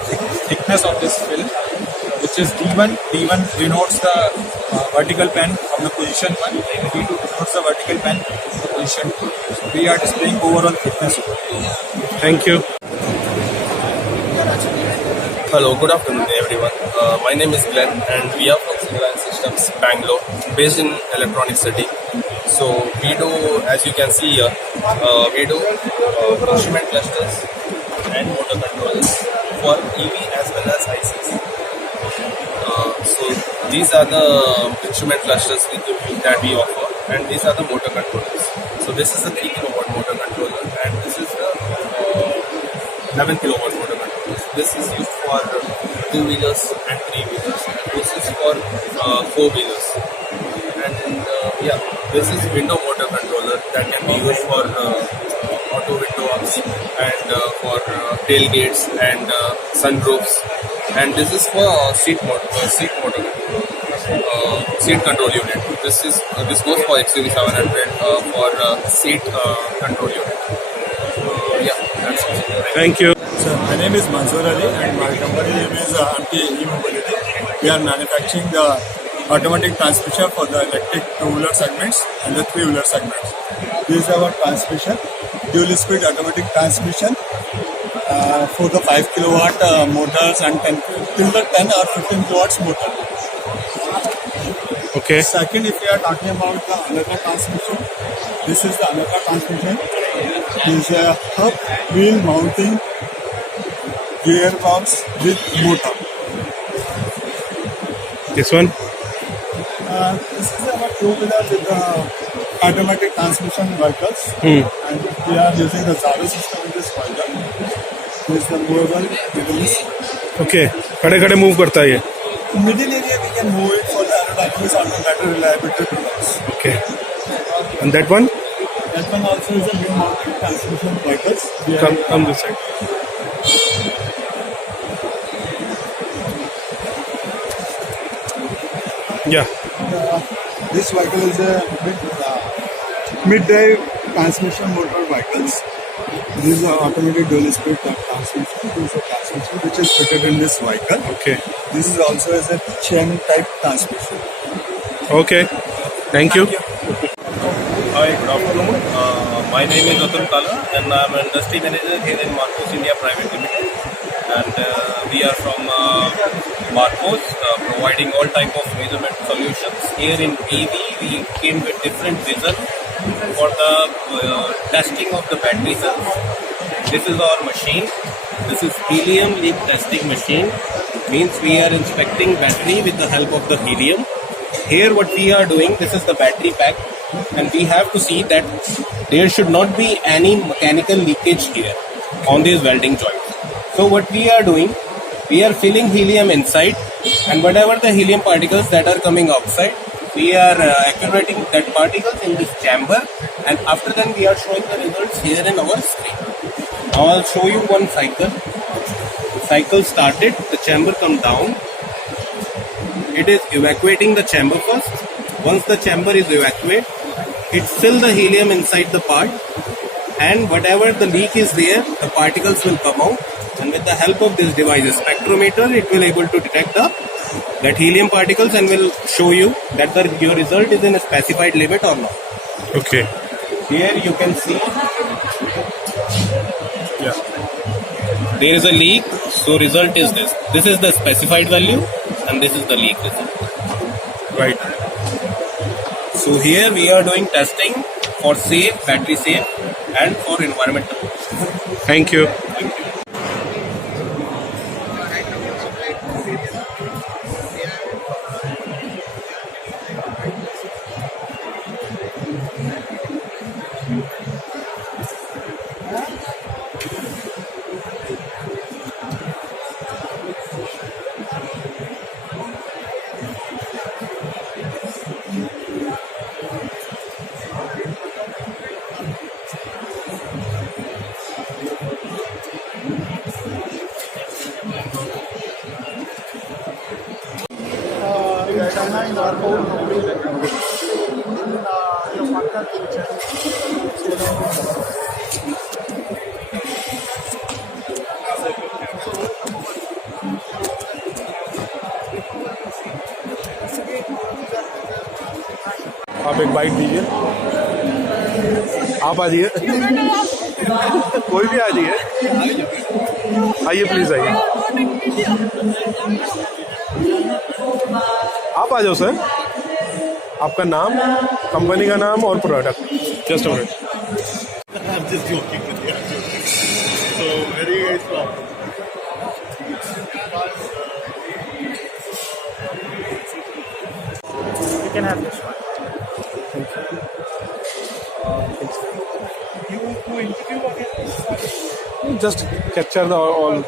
thickness of this film, which is D1. D1 denotes the vertical pen from the position 1, and D2 denotes the vertical pen from the position 2. So we are displaying overall thickness. Thank you. Hello, good afternoon everyone. My name is Glenn and we are from Signal Systems, Bangalore, based in Electronic City. So we do, as you can see here, we do instrument clusters and motor controllers for EV as well as ICs. So these are the instrument clusters that we offer, and these are the motor controllers. So this is the 3 kilowatt motor controller, and this is the 11 kilowatt motor controller. This is used for 2-wheelers and 3-wheelers. This is for 4-wheelers. And yeah, this is window motor controller that can be used for auto window ups and for tailgates and sunroofs. And this is for seat control unit. This goes for XUV 700 for seat control unit. Yeah, that's it. Thank you. So my name is Mansoor Ali and my company name is Emobility. We are manufacturing the automatic transmission for the electric 2-wheeler segments and the 3-wheeler segments. This is our transmission, dual speed automatic transmission for the 5 kilowatt motors and till the 10 or 15 kilowatts motor. Okay. Second, if we are talking about the another transmission, this is the another transmission. This is a hub wheel mounting gearbox with motor. This one? This is our 2-wheeler with the automatic transmission vehicles, and we are using the Zaro system in this vehicle. This is the movable middle. Okay. खड़े move करता है ये. Middle area we can move it for the aerodynamics and the better reliability products. Okay. And that one? That one also is a wheel mounted transmission vehicles. Come this side. Yeah. This vehicle is a mid-drive transmission motor vehicles. This is an automated dual speed transmission. This is a transmission which is fitted in this vehicle. Okay. This is also as a chain type transmission. Okay. Thank you. Hi, good afternoon. My name is Atul Kala and I am an industry manager here in Marcos India Private Limited. And we are from Marcos, providing all type of measurement solutions. Here in EV, we came with different vision for the testing of the battery cells. This is our machine. This is helium leak testing machine. Means we are inspecting battery with the help of the helium. Here what we are doing, this is the battery pack, and we have to see that there should not be any mechanical leakage here on these welding joints. So what we are doing, we are filling helium inside, and whatever the helium particles that are coming outside, we are accumulating that particles in this chamber, and after then we are showing the results here in our screen. Now I'll show you one cycle. The cycle started, the chamber come down. It is evacuating the chamber first. Once the chamber is evacuated, it fills the helium inside the part, and whatever the leak is there, the particles will come out, and with the help of this device, a spectrometer, it will able to detect that helium particles and will show you that your result is in a specified limit or not. Okay. Here you can see there is a leak, so result is this. This is the specified value and this is the leak result. Right. So here we are doing testing for safe, battery safe and for environmental. Thank you. Thank you. own company in your partner in Chennai. आप एक bite दीजिए, आप आ जाइए, कोई भी आ जाइए, आइए please आइए, आप आ जाओ सर, आपका नाम, कंपनी का नाम और product, just a minute. I'm just joking with you. So where are you guys from? You can have this one. You interview again? Just capture the all.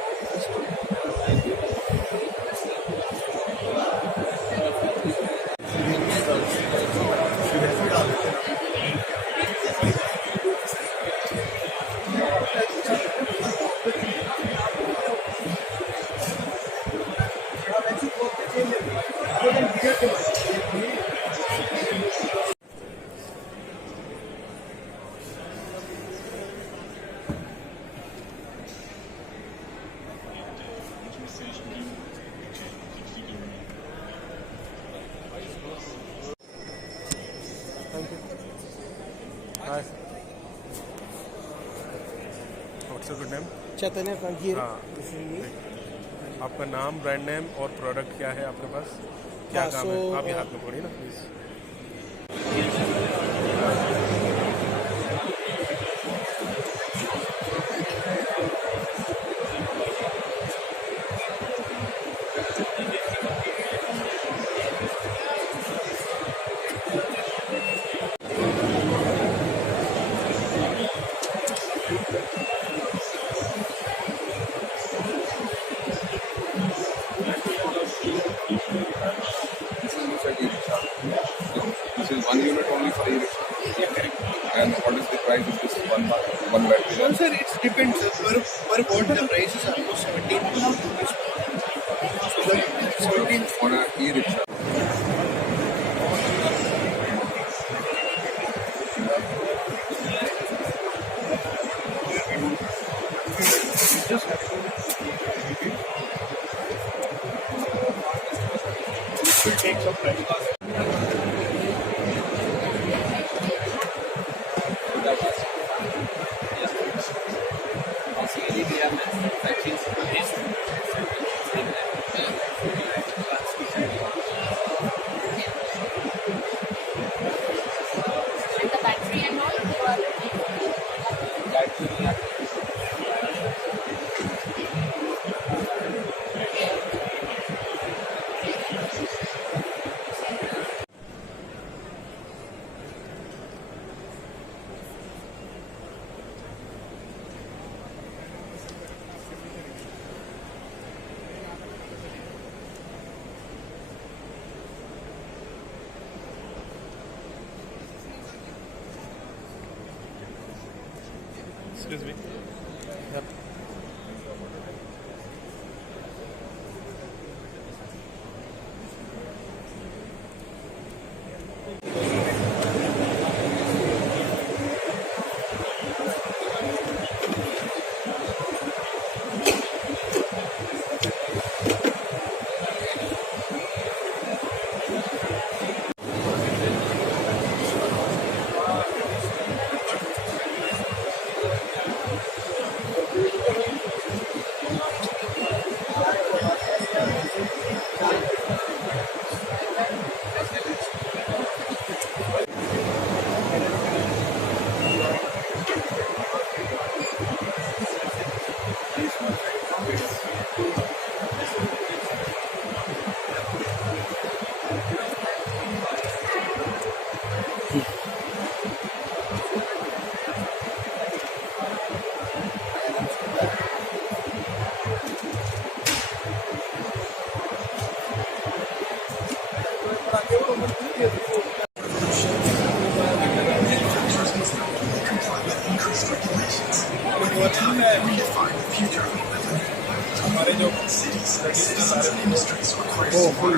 Hi. What's your good name? Chaitanya Fangir. हाँ. आपका नाम, brand name और product क्या है आपके पास? क्या काम है? आप ये हाथ में पकड़िए ना please. This is 1 unit only for e-rickshaw. And what is the price of this one battery? Well, sir, it depends. Per watt, the price is almost 17,000 rupees. So 17 for an e-rickshaw. just it will take some time. Excuse me. Yep. Redefine the future of mobility. हमारे जो traditional वो full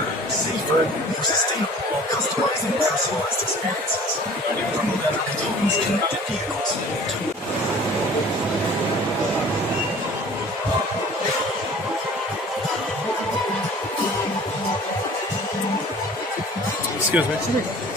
Excuse me.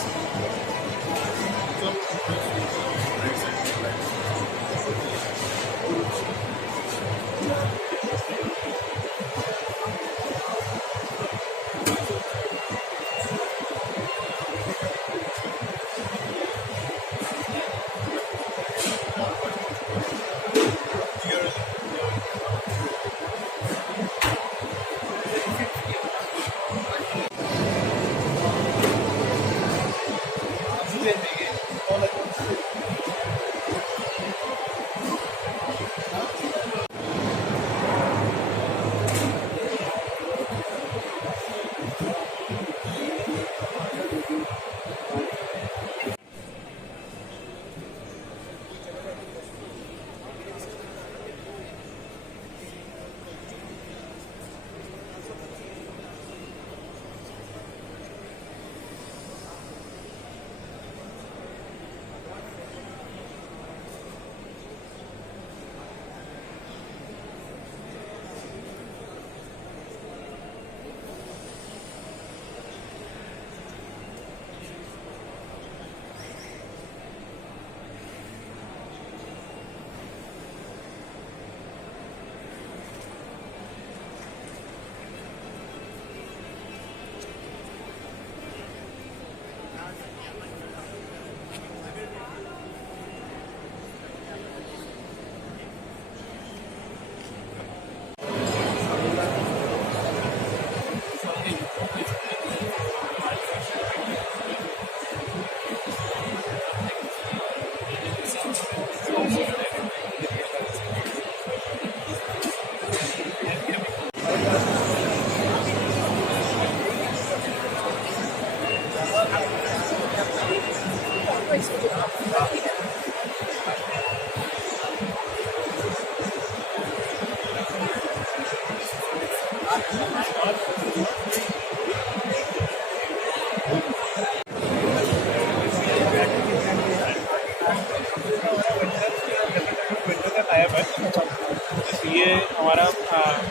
ये हमारा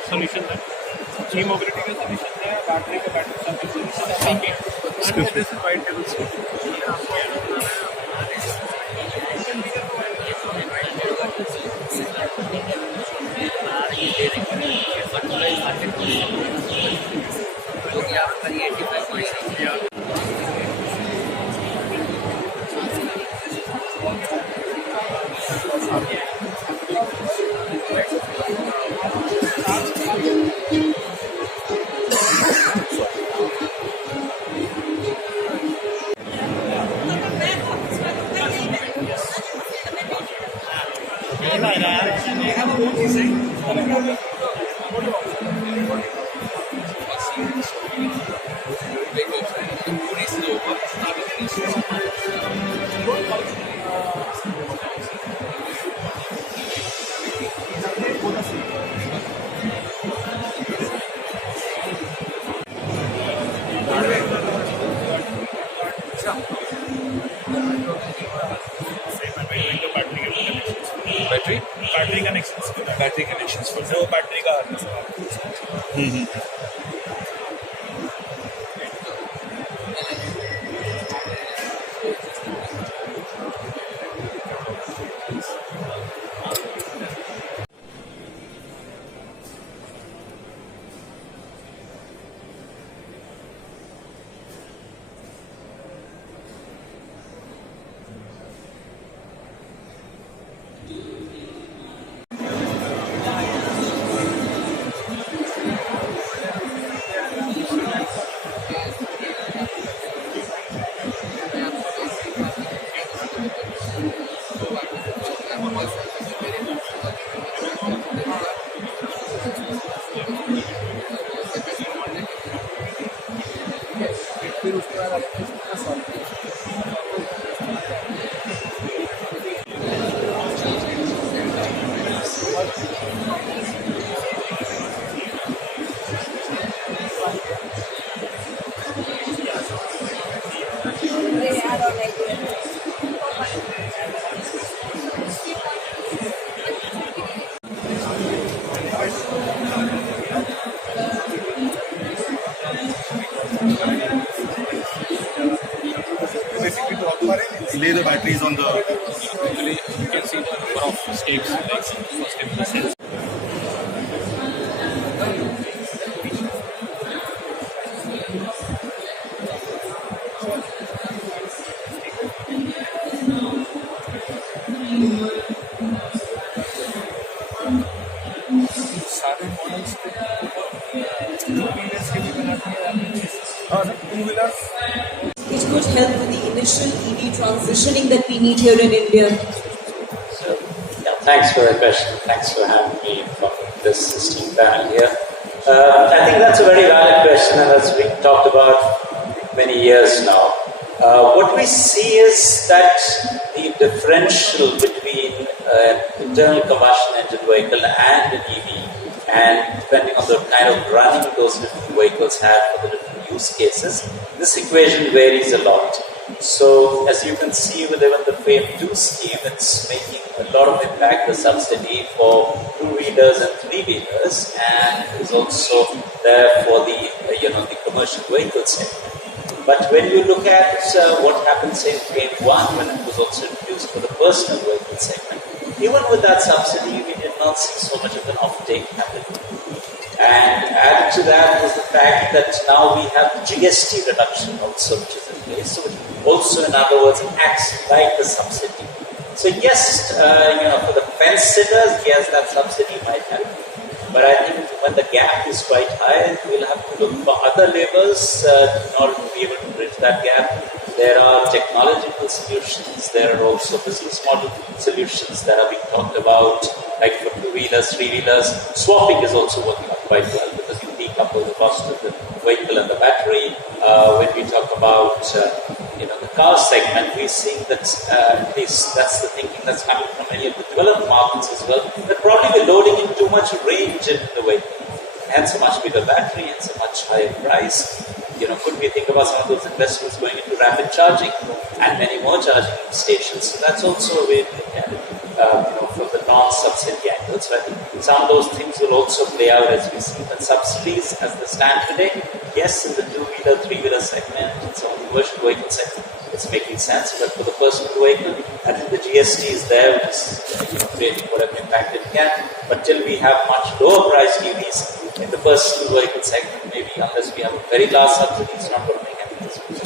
solution है e mobility का solution है battery का solution battery connections for no battery का फिर उसके बाद आपको इसका solve lay the batteries on the... Actually, you can see the number of steps, like first step in the cells. Two-wheelers. Which could help with the initial EV transitioning that we need here in India. So, yeah, thanks for the question. Thanks for having me from this esteemed panel here. I think that's a very valid question, and that's been talked about many years now. What we see is that the differential between an internal combustion engine vehicle and an EV, and depending on the kind of running those different vehicles have for the different use cases, this equation varies a lot. So, as you can see with even the FAME 2 scheme, it's making a lot of impact, the subsidy for two-wheelers and three-wheelers, and is also there for the the commercial vehicle segment. But when you look at what happened, say, in FAME 1, when it was also introduced for the personal vehicle segment, even with that subsidy, we did not see so much of an offtake happening. And added to that is the fact that now we have the GST reduction also, which is in place. So it also, in other words, acts like a subsidy. So yes, for the fence sitters, yes, that subsidy might help. But I think when the gap is quite high, we'll have to look for other levers in order to be able to bridge that gap. There are technological solutions, there are also business model solutions that are being talked about, like for two-wheelers, three-wheelers. Swapping is also working out quite well because you decouple the cost of the vehicle and the battery. When we talk about the car segment, we're seeing that at least that's the thinking that's coming from many of the developed markets as well. That probably we're loading in too much range into the vehicle, hence a much bigger battery, hence a much higher price. Could we think about some of those investments going into rapid charging and many more charging stations? So that's also a way to look at it, from the non-subsidy angle. So I think some of those things will also play out as we see. But subsidies, as they stand today, yes, in the two-wheeler, three-wheeler segment, in some of the commercial vehicle segment, it's making sense. But for the personal vehicle, I think the GST is there, which is creating whatever impact it can. But till we have much lower price EVs in the personal vehicle segment, maybe unless we have a very large subsidy, it's not going to make any difference.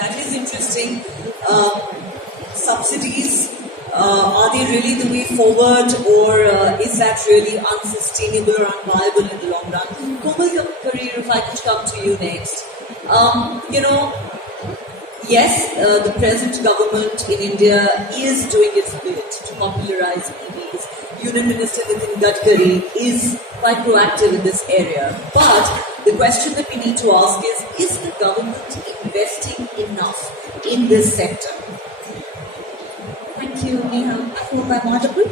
That is interesting. Subsidies, are they really the way forward, or is that really unsustainable or unviable in the long run? Komal Karir, if I could come to you next. Yes, the present government in India is doing its bit to popularize EVs. Union Minister Nitin Gadkari is quite proactive in this area. But the question that we need to ask is the government investing enough in this sector? Thank you, Neha. I hope I'm audible.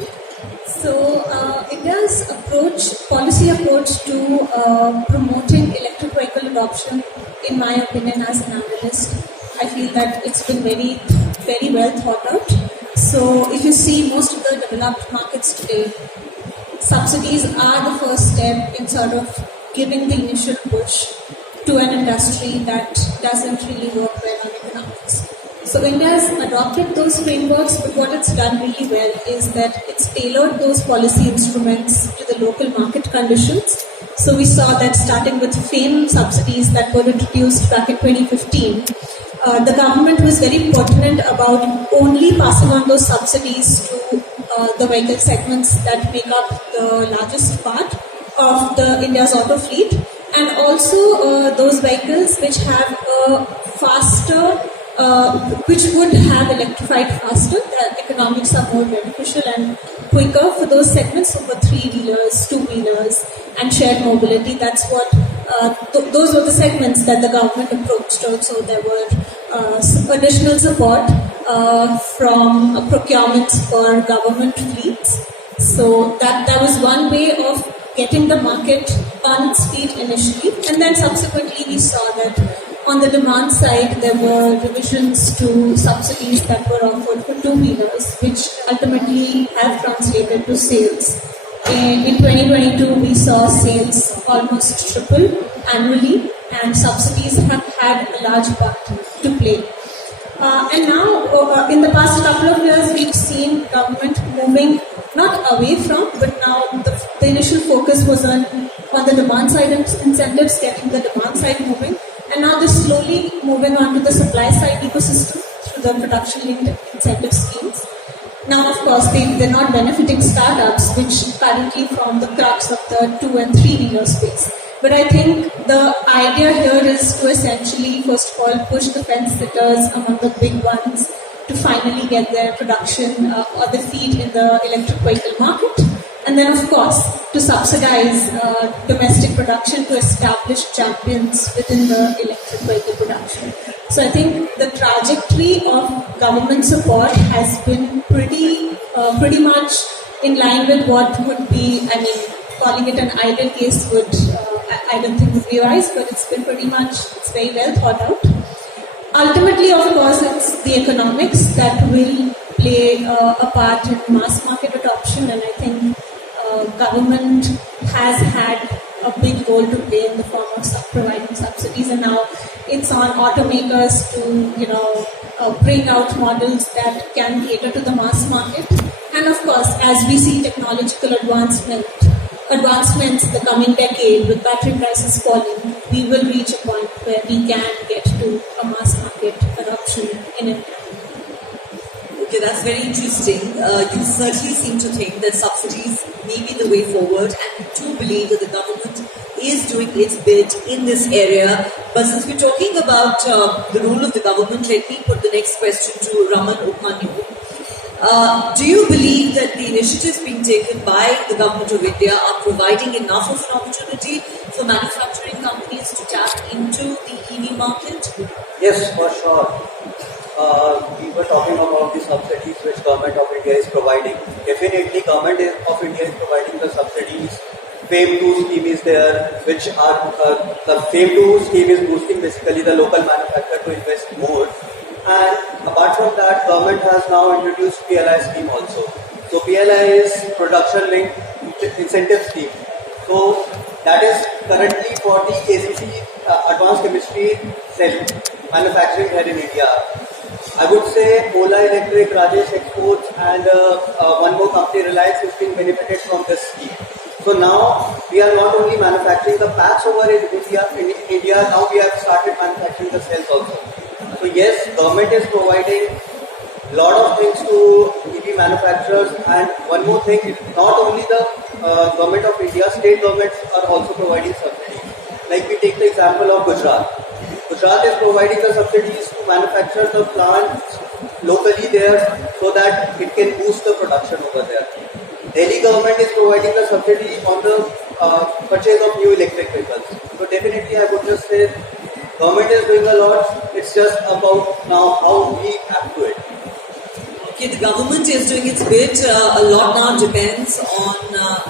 So, India's policy approach to promoting electric vehicle adoption, in my opinion, as an analyst, I feel that it's been very, very well thought out. So, if you see most of the developed markets today, subsidies are the first step in sort of giving the initial push to an industry that doesn't really work well on economics. So India has adopted those frameworks, but what it's done really well is that it's tailored those policy instruments to the local market conditions. So we saw that starting with FAME subsidies that were introduced back in 2015, the government was very pertinent about only passing on those subsidies to the vehicle segments that make up the largest part of the India's auto fleet, and also those vehicles which have a faster which would have electrified faster. The economics are more beneficial and quicker for those segments, so for three-wheelers, two-wheelers, and shared mobility. That's what those were the segments that the government approached. Also, there were additional support from procurements for government fleets. So that was one way of getting the market on its feet initially, and then subsequently we saw that on the demand side, there were revisions to subsidies that were offered for two-wheelers, which ultimately have translated to sales. In 2022, we saw sales almost triple annually, and subsidies have had a large part to play. And now, in the past couple of years, we've seen government moving not away from, but now the initial focus was on the demand side incentives, getting the demand side moving, and now they're slowly moving on to the supply side ecosystem through the production-linked incentive schemes. Now, of course, they're not benefiting startups, which currently form the crux of the 2 and 3 wheeler space. But I think the idea here is to essentially, first of all, push the fence sitters among the big ones to finally get their production or the feet in the electric vehicle market. And then, of course, to subsidize domestic production to establish champions within the electric vehicle production. So I think the trajectory of government support has been pretty much in line with what would be, I mean, calling it an ideal case would, I don't think would be wise, but it's been it's very well thought out. Ultimately, of course, it's the economics that will play a part in mass market adoption, and I think government has had a big role to play in the form of providing subsidies, and now it's on automakers to, bring out models that can cater to the mass market. And of course, as we see technological advancements in the coming decade with battery prices falling, we will reach a point where we can get to a mass market adoption in India. Okay, that's very interesting. You certainly seem to think that subsidies may be the way forward, and we do believe that the government is doing its bit in this area. But since we're talking about the role of the government, let me put the next question to Raman Ukhanyu. Do you believe that the initiatives being taken by the government of India are providing enough of an opportunity for manufacturing companies to tap into the EV market? Yes, for sure. We were talking about the subsidies which Government of India is providing. Definitely, Government of India is providing the subsidies. FAME 2 scheme is there, which are the FAME 2 scheme is boosting basically the local manufacturer to invest more. And apart from that, government has now introduced PLI scheme also. So PLI is production linked incentive scheme. So that is currently for the ACC advanced chemistry cell manufacturing here in India. I would say Ola Electric, Rajesh Exports, and one more company, Reliance, is being benefited from this scheme. So now we are not only manufacturing the packs over in India, now we have started manufacturing the cells also. So yes, government is providing a lot of things to EV manufacturers, and one more thing, not only the government of India, state governments are also providing subsidies. Like we take the example of Gujarat. Gujarat is providing the subsidies to manufacture the plants locally there so that it can boost the production over there. Delhi government is providing the subsidy on the purchase of new electric vehicles. So definitely I would just say government is doing a lot. It's just about now how we act to it. Okay, the government is doing its bit. A lot now depends on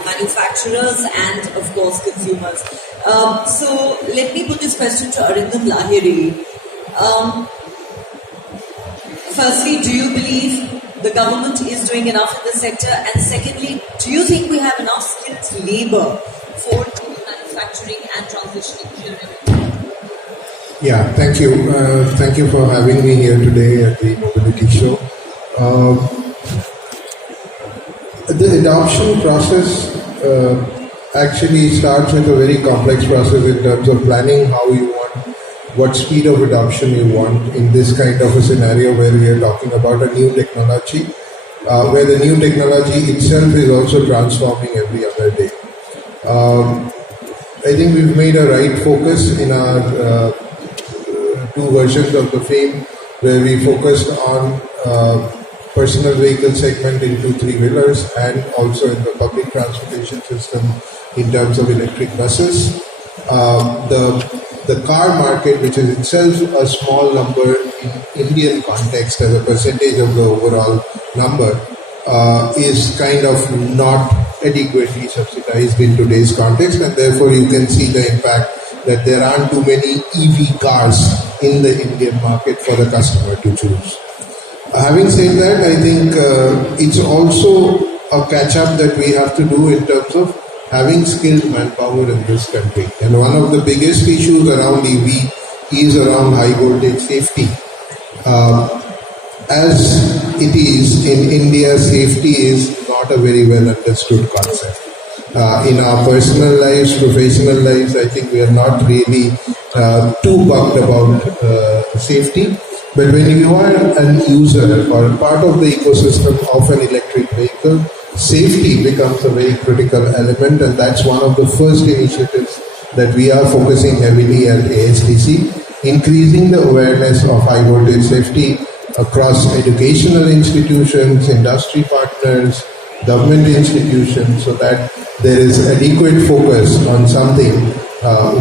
manufacturers and, of course, consumers. So let me put this question to Arindam Lahiri. Firstly, do you believe the government is doing enough in this sector? And secondly, do you think we have enough skilled labor for manufacturing and transitioning here in India? Yeah, thank you. Thank you for having me here today at the Emobility Show. The adoption process actually starts with a very complex process in terms of planning how you want, what speed of adoption you want in this kind of a scenario where we are talking about a new technology, where the new technology itself is also transforming every other day. I think we've made a right focus in our two versions of the FAME, where we focused on personal vehicle segment in 2-3 wheelers and also in the public transportation system in terms of electric buses. The car market, which is itself a small number in Indian context as a percentage of the overall number, is kind of not adequately subsidized in today's context, and therefore you can see the impact that there aren't too many EV cars in the Indian market for the customer to choose. Having said that, I think it's also a catch-up that we have to do in terms of having skilled manpower in this country. And one of the biggest issues around EV is around high voltage safety. as it is in India, safety is not a very well understood concept. In our personal lives, professional lives, I think we are not really too bugged about safety. But when you are an user or a part of the ecosystem of an electric vehicle, safety becomes a very critical element, and that's one of the first initiatives that we are focusing heavily at ASTC, increasing the awareness of high voltage safety across educational institutions, industry partners, government institutions, so that there is adequate focus on something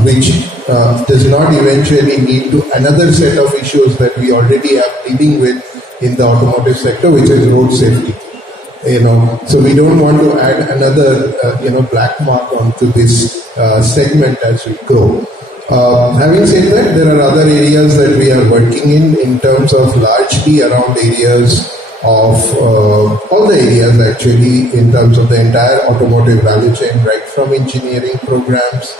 which does not eventually lead to another set of issues that we already are dealing with in the automotive sector, which is road safety. So we don't want to add another, black mark onto this segment as we go. Having said that, there are other areas that we are working in terms of largely around areas of all the areas actually, in terms of the entire automotive value chain, right from engineering programs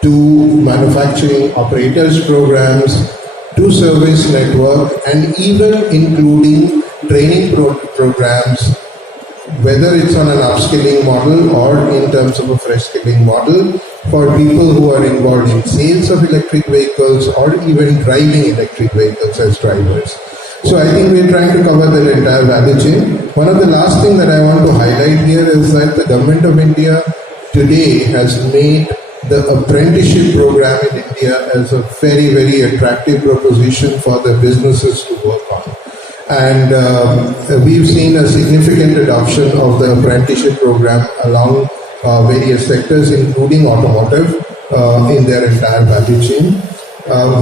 to manufacturing operators programs to service network, and even including training programs, whether it's on an upskilling model or in terms of a fresh skilling model for people who are involved in sales of electric vehicles or even driving electric vehicles as drivers. So I think we're trying to cover that entire value chain. One of the last things that I want to highlight here is that the Government of India today has made the apprenticeship program in India as a very, very attractive proposition for the businesses to work on. And we've seen a significant adoption of the apprenticeship program along various sectors, including automotive, in their entire value chain.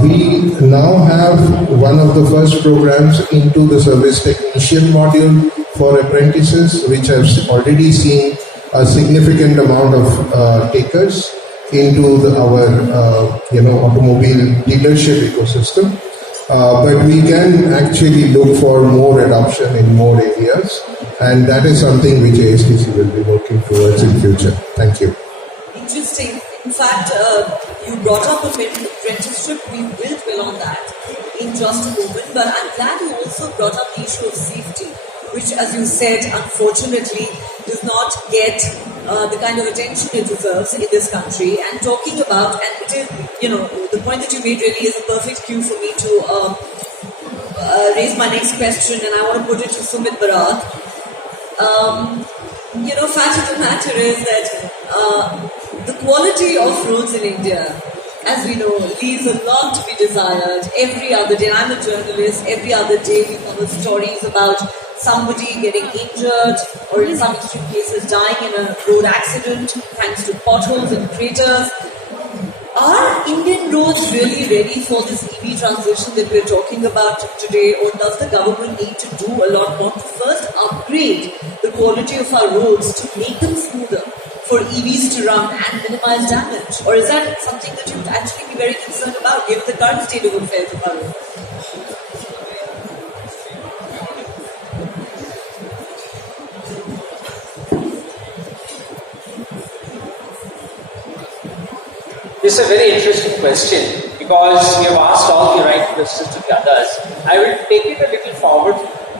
We now have one of the first programs into the service technician module for apprentices, which has already seen a significant amount of takers into our automobile dealership ecosystem. But we can actually look for more adoption in more areas, and that is something which ASTC will be working towards in future. Thank you. Interesting. In fact, you brought up apprenticeship. We will dwell on that in just a moment, but I'm glad you also brought up the issue of safety, which, as you said, unfortunately does not get the kind of attention it deserves in this country. And talking about, and it is, the point that you made really is a perfect cue for me to raise my next question, and I want to put it to Sumit Bharat. Fact of the matter is that the quality of roads in India, as we know, leaves a lot to be desired. Every other day, and I'm a journalist, every other day we cover stories about somebody getting injured or in some extreme cases dying in a road accident thanks to potholes and craters. Are Indian roads really ready for this EV transition that we're talking about today, or does the government need to do a lot more to first upgrade the quality of our roads to make them smoother for EVs to run and minimize damage? Or is that something that you'd actually be very concerned about given the current state of affairs of our roads? This is a very interesting question because we have asked all the right questions to the others. I will take it a little forward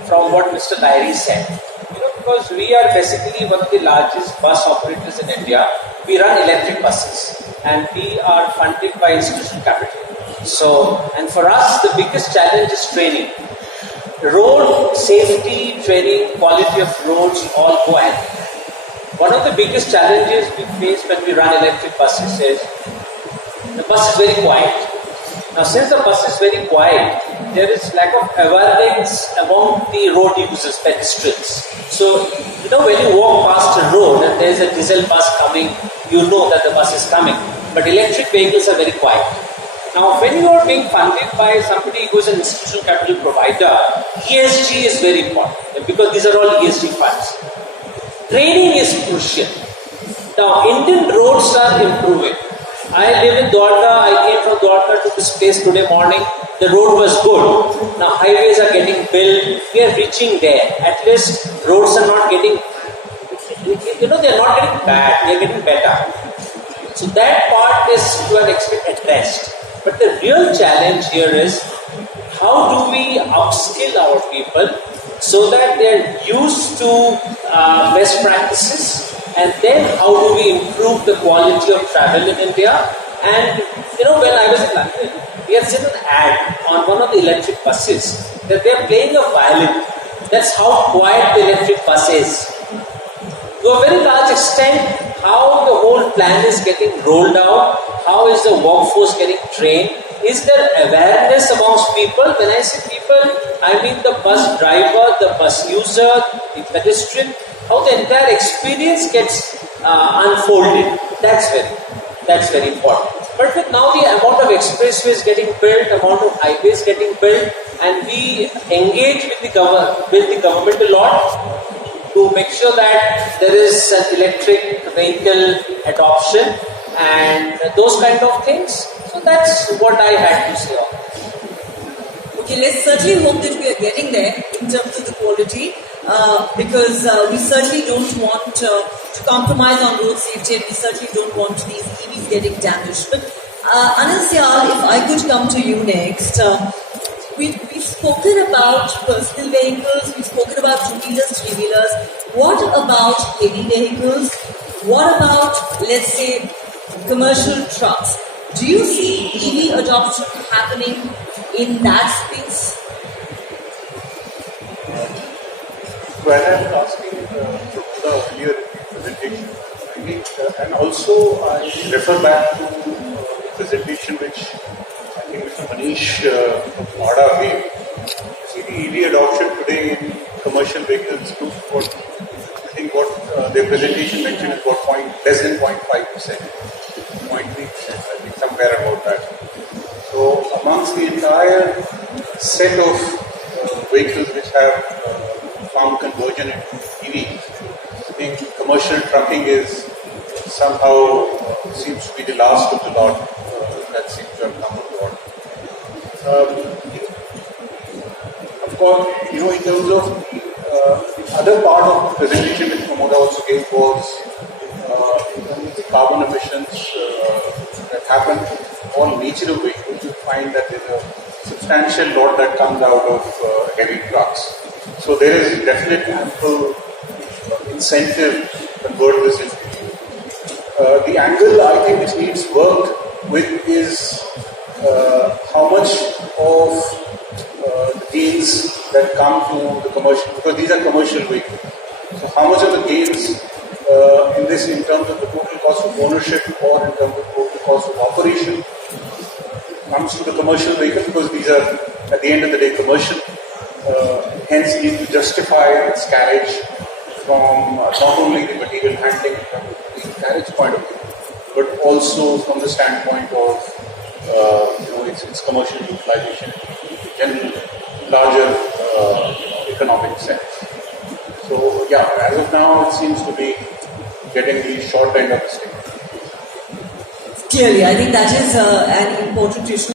from what Mr. Nairi said. Because we are basically one of the largest bus operators in India. We run electric buses and we are funded by institutional capital. And for us, the biggest challenge is training. Road safety, training, quality of roads all go hand. One of the biggest challenges we face when we run electric buses is the bus is very quiet. Now, since the bus is very quiet, there is lack of awareness among the road users, pedestrians. So, when you walk past a road and there is a diesel bus coming, you know that the bus is coming. But electric vehicles are very quiet. Now, when you are being funded by somebody who is an institutional capital provider, ESG is very important because these are all ESG funds. Training is crucial. Now, Indian roads are improving. I live in Dwarka. I came from Dwarka to this place today morning. The road was good. Now highways are getting built. We are reaching there. At least roads are not getting, they are not getting bad. They are getting better. So that part is to an extent addressed. But the real challenge here is how do we upskill our people so that they're used to best practices, and then how do we improve the quality of travel in India? And when I was in London, we had seen an ad on one of the electric buses that they're playing a violin. That's how quiet the electric bus is. To a very large extent, how the whole plan is getting rolled out, how is the workforce getting trained, is there awareness amongst people? When I say people, I mean the bus driver, the bus user, the pedestrian, how the entire experience gets unfolded. That's very important. But with now the amount of expressways getting built, amount of highways getting built, and we engage with the government a lot to make sure that there is an electric vehicle adoption and those kind of things. So that's what I had to say on that. Okay, let's certainly hope that we are getting there in terms of the quality, because we certainly don't want to compromise on road safety, and we certainly don't want these EVs getting damaged. But Anil Syal, if I could come to you next. We've spoken about personal vehicles, we've spoken about two-wheelers, three-wheelers. What about heavy vehicles? What about, let's say, commercial trucks? Do you see EV adoption happening in that space? So as I was asking from the earlier presentation, I think, and also I refer back to the presentation which I think Mr. Manish from WADA gave. See the EV adoption today in commercial vehicles to what I think what their presentation mentioned is about less than 0.5%, 0.3%, I think somewhere about that. So amongst the entire set of vehicles which have found conversion into EV, I think commercial trucking is somehow seems to be the last of the lot that seems to have come on board. Of course, in terms of the other part of the presentation which Pramoda also gave was in terms of the carbon emissions that happen on nature of vehicles. You find that there's a substantial lot that comes out of heavy trucks. So there is definitely ample incentive to convert this into the angle I think which needs work with is how much of the gains that come to the commercial, because these are commercial vehicles. So how much of the gains in terms of the total cost of ownership or in terms of total cost of operation comes to the commercial vehicle, because these are at the end of the day commercial, hence need to justify its carriage from not only the material handling from the carriage point of view, but also from the standpoint of its commercial utilization in general, larger economic sense. So yeah, as of now it seems to be getting the short end of the stick. Clearly, I think that is an important issue.